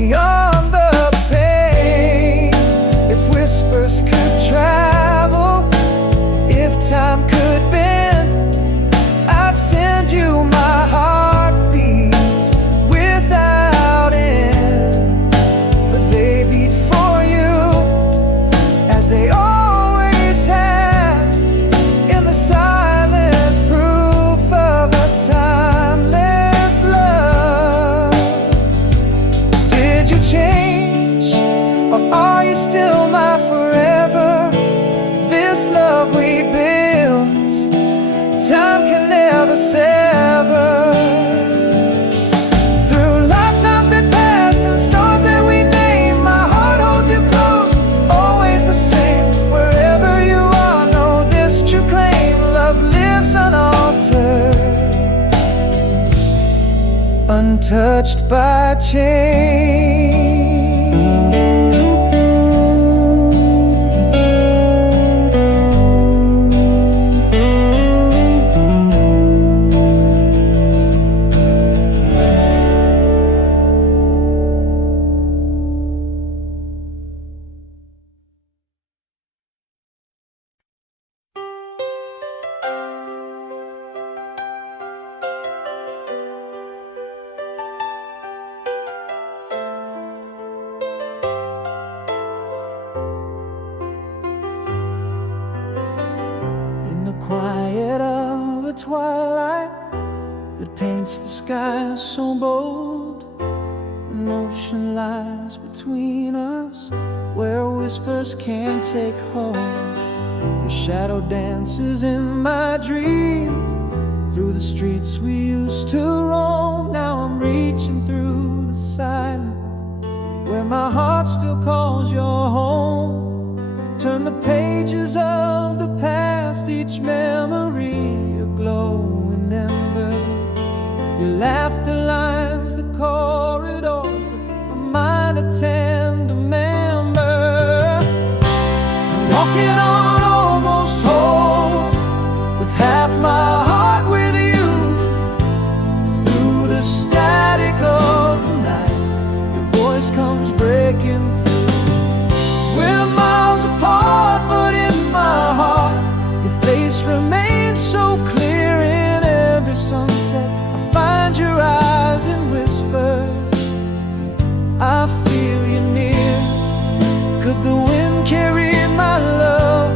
beyond the pain. If whispers could travel, if time could bend, I'd send you my heartbeats without end. For they beat for you as they always have, in the silent proof of a timeless love. Did you change, or are you still my forever? This love we built, time can never sever. Through lifetimes that pass and stars that we name, my heart holds you close, always the same. Wherever you are, know this true claim: love lives unaltered, untouched by change. Quiet of a twilight that paints the sky so bold, an ocean lies between us where whispers can't take hold. Your shadow dances in my dreams through the streets we used to roam. Now I'm reaching through the silence where my heart still calls your home. Turn the pages of the past, each memory a glowing ember. Your laughter lines the corridors, a mind a tender member. I'm walking on almost home, with half my heart with you. Through the static of the night, your voice comes breaking through. We're miles apart, but in my heart your face remains so clear. In every sunset I find your eyes and whisper, I feel you near. Could the wind carry my love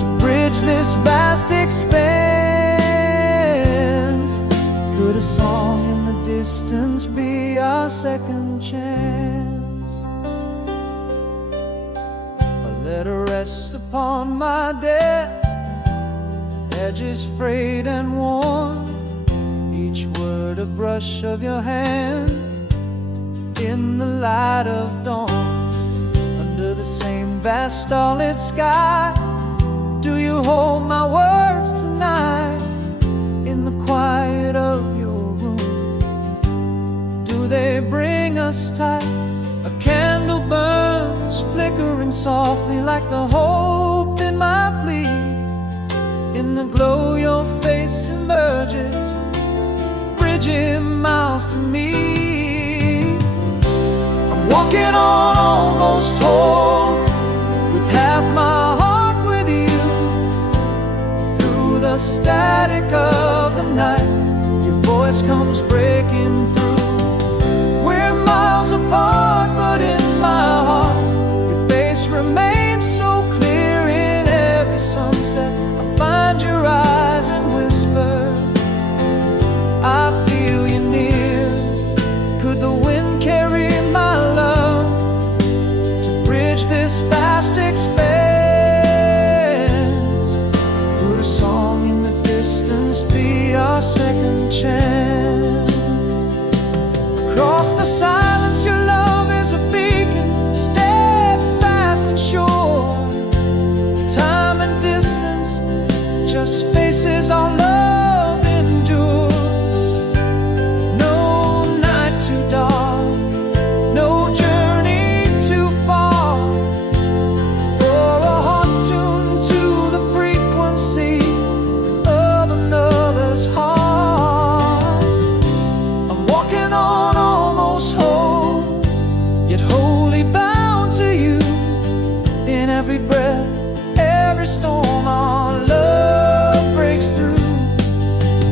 to bridge this vast expanse? Could a song in the distance be our second chance? Let her rest upon my desk, edges frayed and worn, each word a brush of your hand. In the light of dawn, under the same vast starlit sky, do you hold my words tonight? In the quiet of your room, do they bring us tight? A candle burns, flickering softly like the hope in my plea. In the glow your face emerges, bridging miles to me. I'm walking on almost home, with half my heart with you. Through the static of the night, your voice comes breaking through. We're miles apart, but in my heart your face remains so clear. In every sunset I find your eyes and whisper, I feel you near. Could the wind carry my love to bridge this vast expanse? Could a song in the distance be our second chance? yet wholly bound to you. In every breath, every storm, our love breaks through,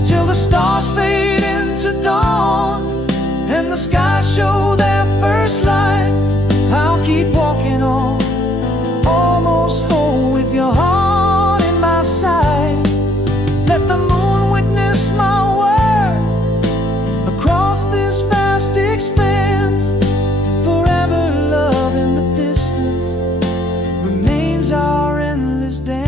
till the stars fade into dawn and the skies show their first light. I'll keep walking on, almost whole with your heart in my side. Let the moon witness my words across this vast expanse. Forever love in the distance remains our endless dance.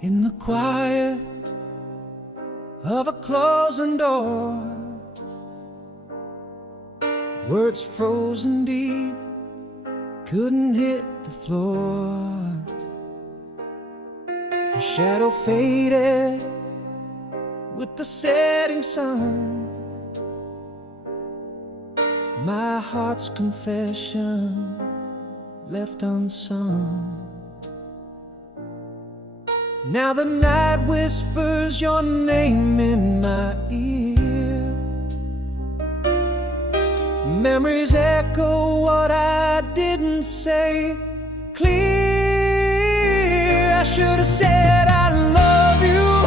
In the quiet of a closing door, words frozen deep couldn't hit the floor. Your shadow faded with the setting sun. My heart's confession left unsung. Now the night whispers your name in my ear. Memories echo what I didn't say clear. I should have said I love you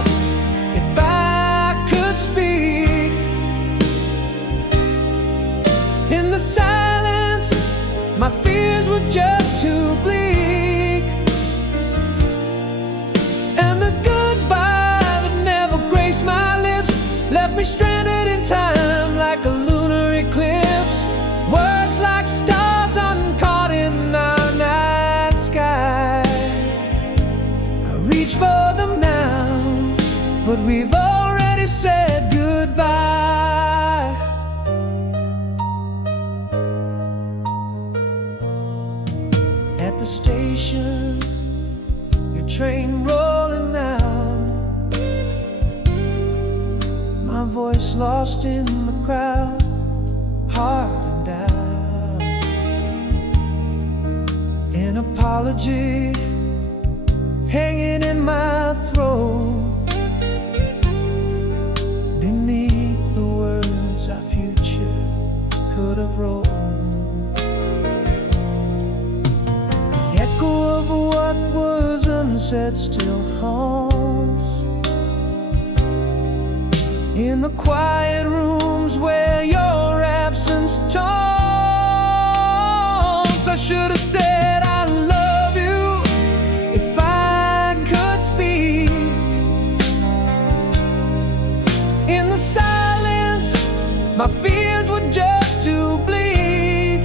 if I could speak. In the silence, my fears were just too bleak. Left me stranded in time like a lunar eclipse. Words like stars uncaught in our night sky. I reach for them now, but we've already said goodbye. At the station, your train rolling out. My voice lost in the crowd, hardened out. An apology hanging in my throat. Beneath the words our future could have wrote. The echo of what was unsaid still haunts in the quiet rooms where your absence taunts. I should have said I love you if I could speak. In the silence, my fears were just too bleak.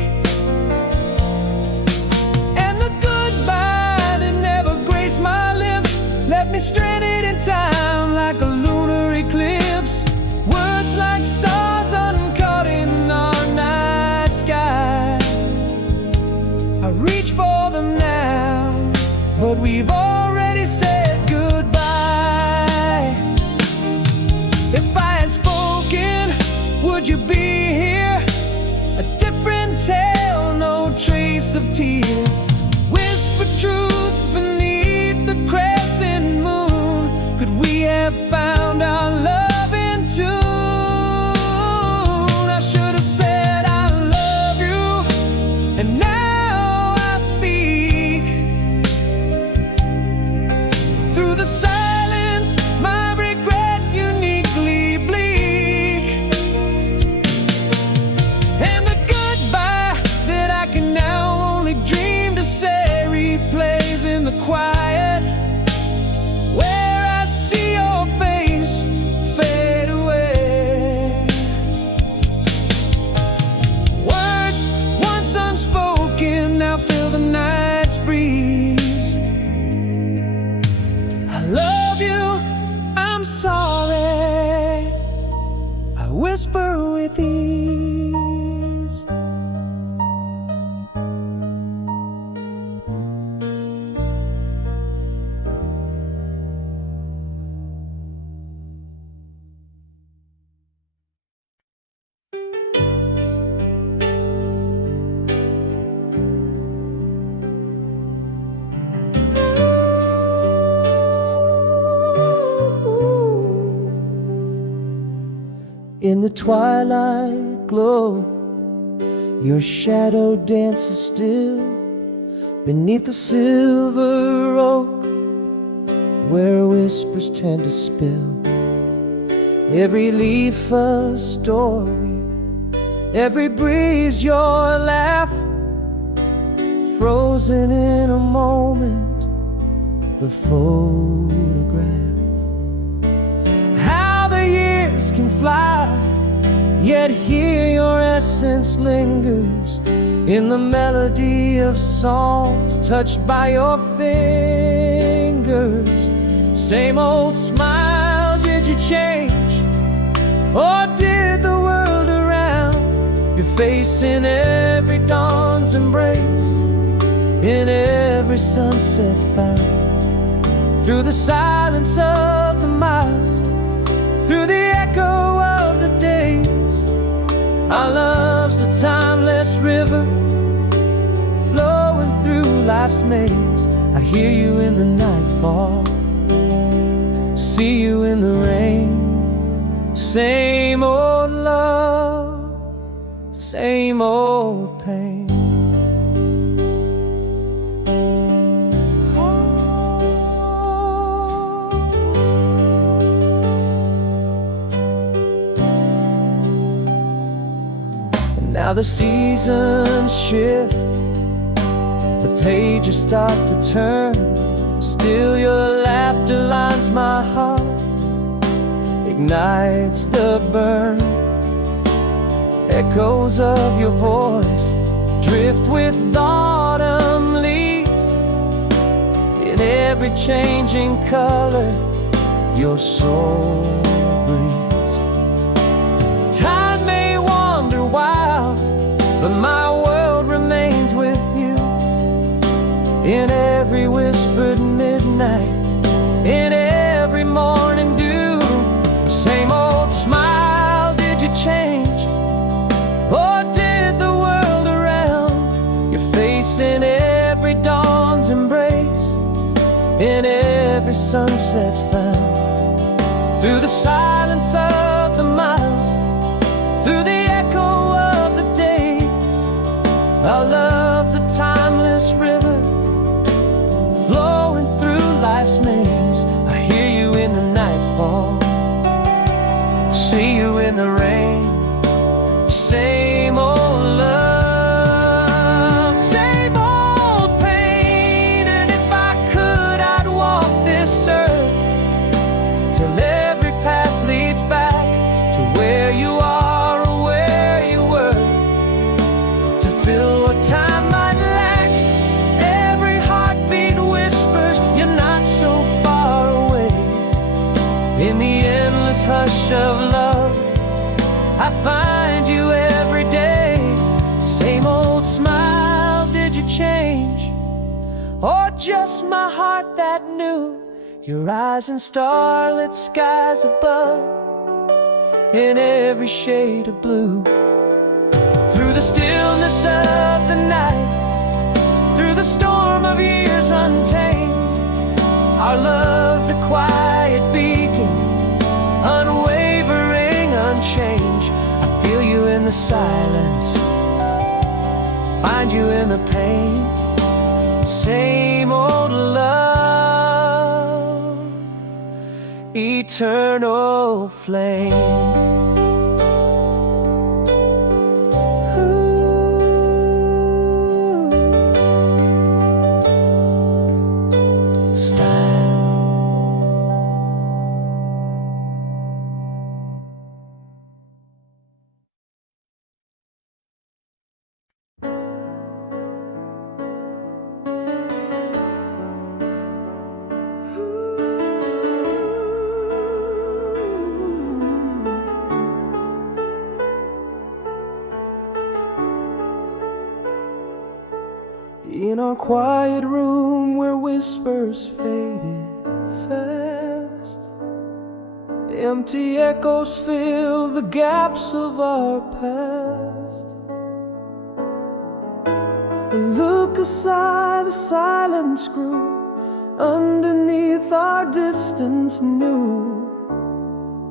And the goodbye that never graced my lips left me stranded in time like a lunar eclipse. Words like stars uncaught in our night sky. I reach for them now, but we've already said goodbye. If I had spoken, would you be here? A different tale, no trace of tear. Whispered truths beneath the crescent moon. Could we have found our love in tune? I should have said I love you, and now I speak. Through the silence, my regret uniquely bleak. And the goodbye that I can now only dream to say replays In the twilight glow, your shadow dances still beneath the silver oak, where whispers tend to spill. Every leaf a story, every breeze your laugh, frozen in a moment, the photograph. How the years can fly, yet here your essence lingers in the melody of songs touched by your fingers. Same old smile, did you change? Or did the world around your face in every dawn's embrace, in every sunset found, through the silence of the miles, through the echo of the days? Our love's a timeless river flowing through life's maze. I hear you in the nightfall, see you in the rain. Same old love, same old pain. And now the seasons shift, the pages start to turn. Still your laughter lines my heart, ignites the burn. Echoes of your voice drift with autumn leaves. In every changing color your soul breathes. Time may wander wild, but my world remains with you. In every whispered midnight, in every morning dew. Same old smile, did you change? Or did the world around your face in every dawn's embrace, in every sunset found, through the silence of the miles, through the echo of the days? Our love's a timeless river flowing through life's maze. I hear you in the nightfall, see you in the rain. Same old love, same old pain. And if I could, I'd walk this earth till every path leads back to where you are or where you were, to fill what time might lack. Every heartbeat whispers you're not so far away. In the endless hush of love, I find you every day. Same old smile, did you change? Or just my heart that knew your eyes in starlit skies above, in every shade of blue? Through the stillness of the night, through the storm of years untamed, our love's a quiet beacon, unwavering, unchanged. I feel you in the silence, find you in the pain. Same old love, eternal flame. In our quiet room where whispers faded fast, empty echoes fill the gaps of our past. A look aside, the silence grew underneath our distance new.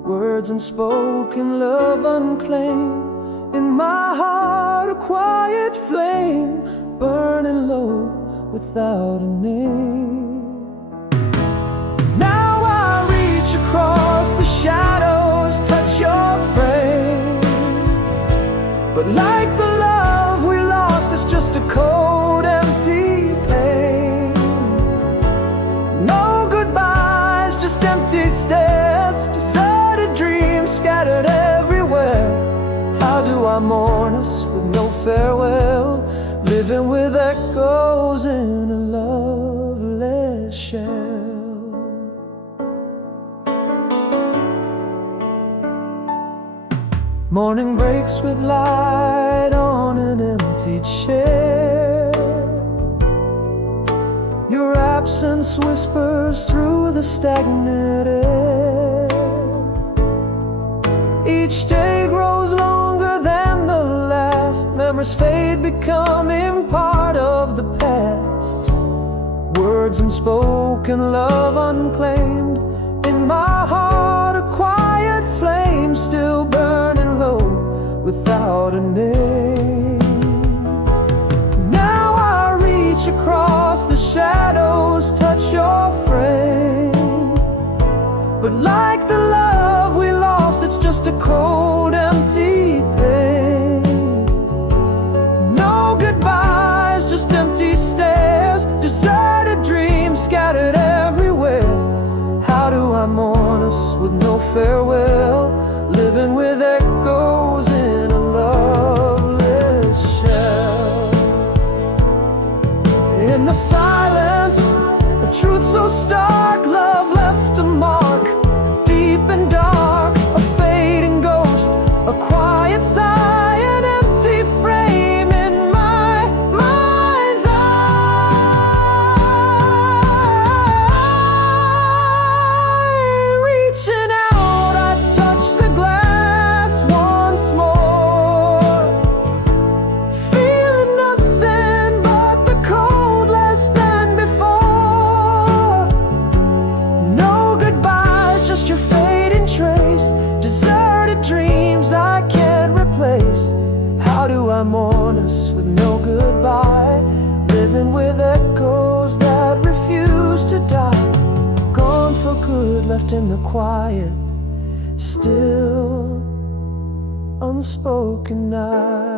words unspoken, love unclaimed. In my heart a quiet flame, burning low without a name. Now I reach across the shadows, touch your frame, but like the love we lost, it's just a cold, empty pain. No goodbyes, just empty stares, deserted dreams scattered everywhere. How do I mourn us with no farewell, living with echoes in a loveless shell? Morning breaks with light on an empty chair. Your absence whispers through the stagnant air. Each day grows longer than the last. Memories fade, becoming part of the past. Words unspoken, love unclaimed. In my heart a quiet flame, still burning low without a name. Now I reach across the shadows, touch your frame, but like the love we lost, it's just a cold, empty pain. No goodbyes, just empty stares, deserted dreams scattered everywhere. How do I mourn us with no farewell, living with echoes in a loveless shell? In the silence, a truth so stark, love left a mark, deep and dark, a fading ghost, a quiet sigh, an empty frame in my mind's eye. Reaching out, I touch the glass once more, feeling nothing but the cold less than before. No goodbyes, just your fading trace, deserted dreams I can't replace. How do I mourn us with no goodbye, living with echoes that refuse to die? Gone for good, left in the quiet, still unspoken night.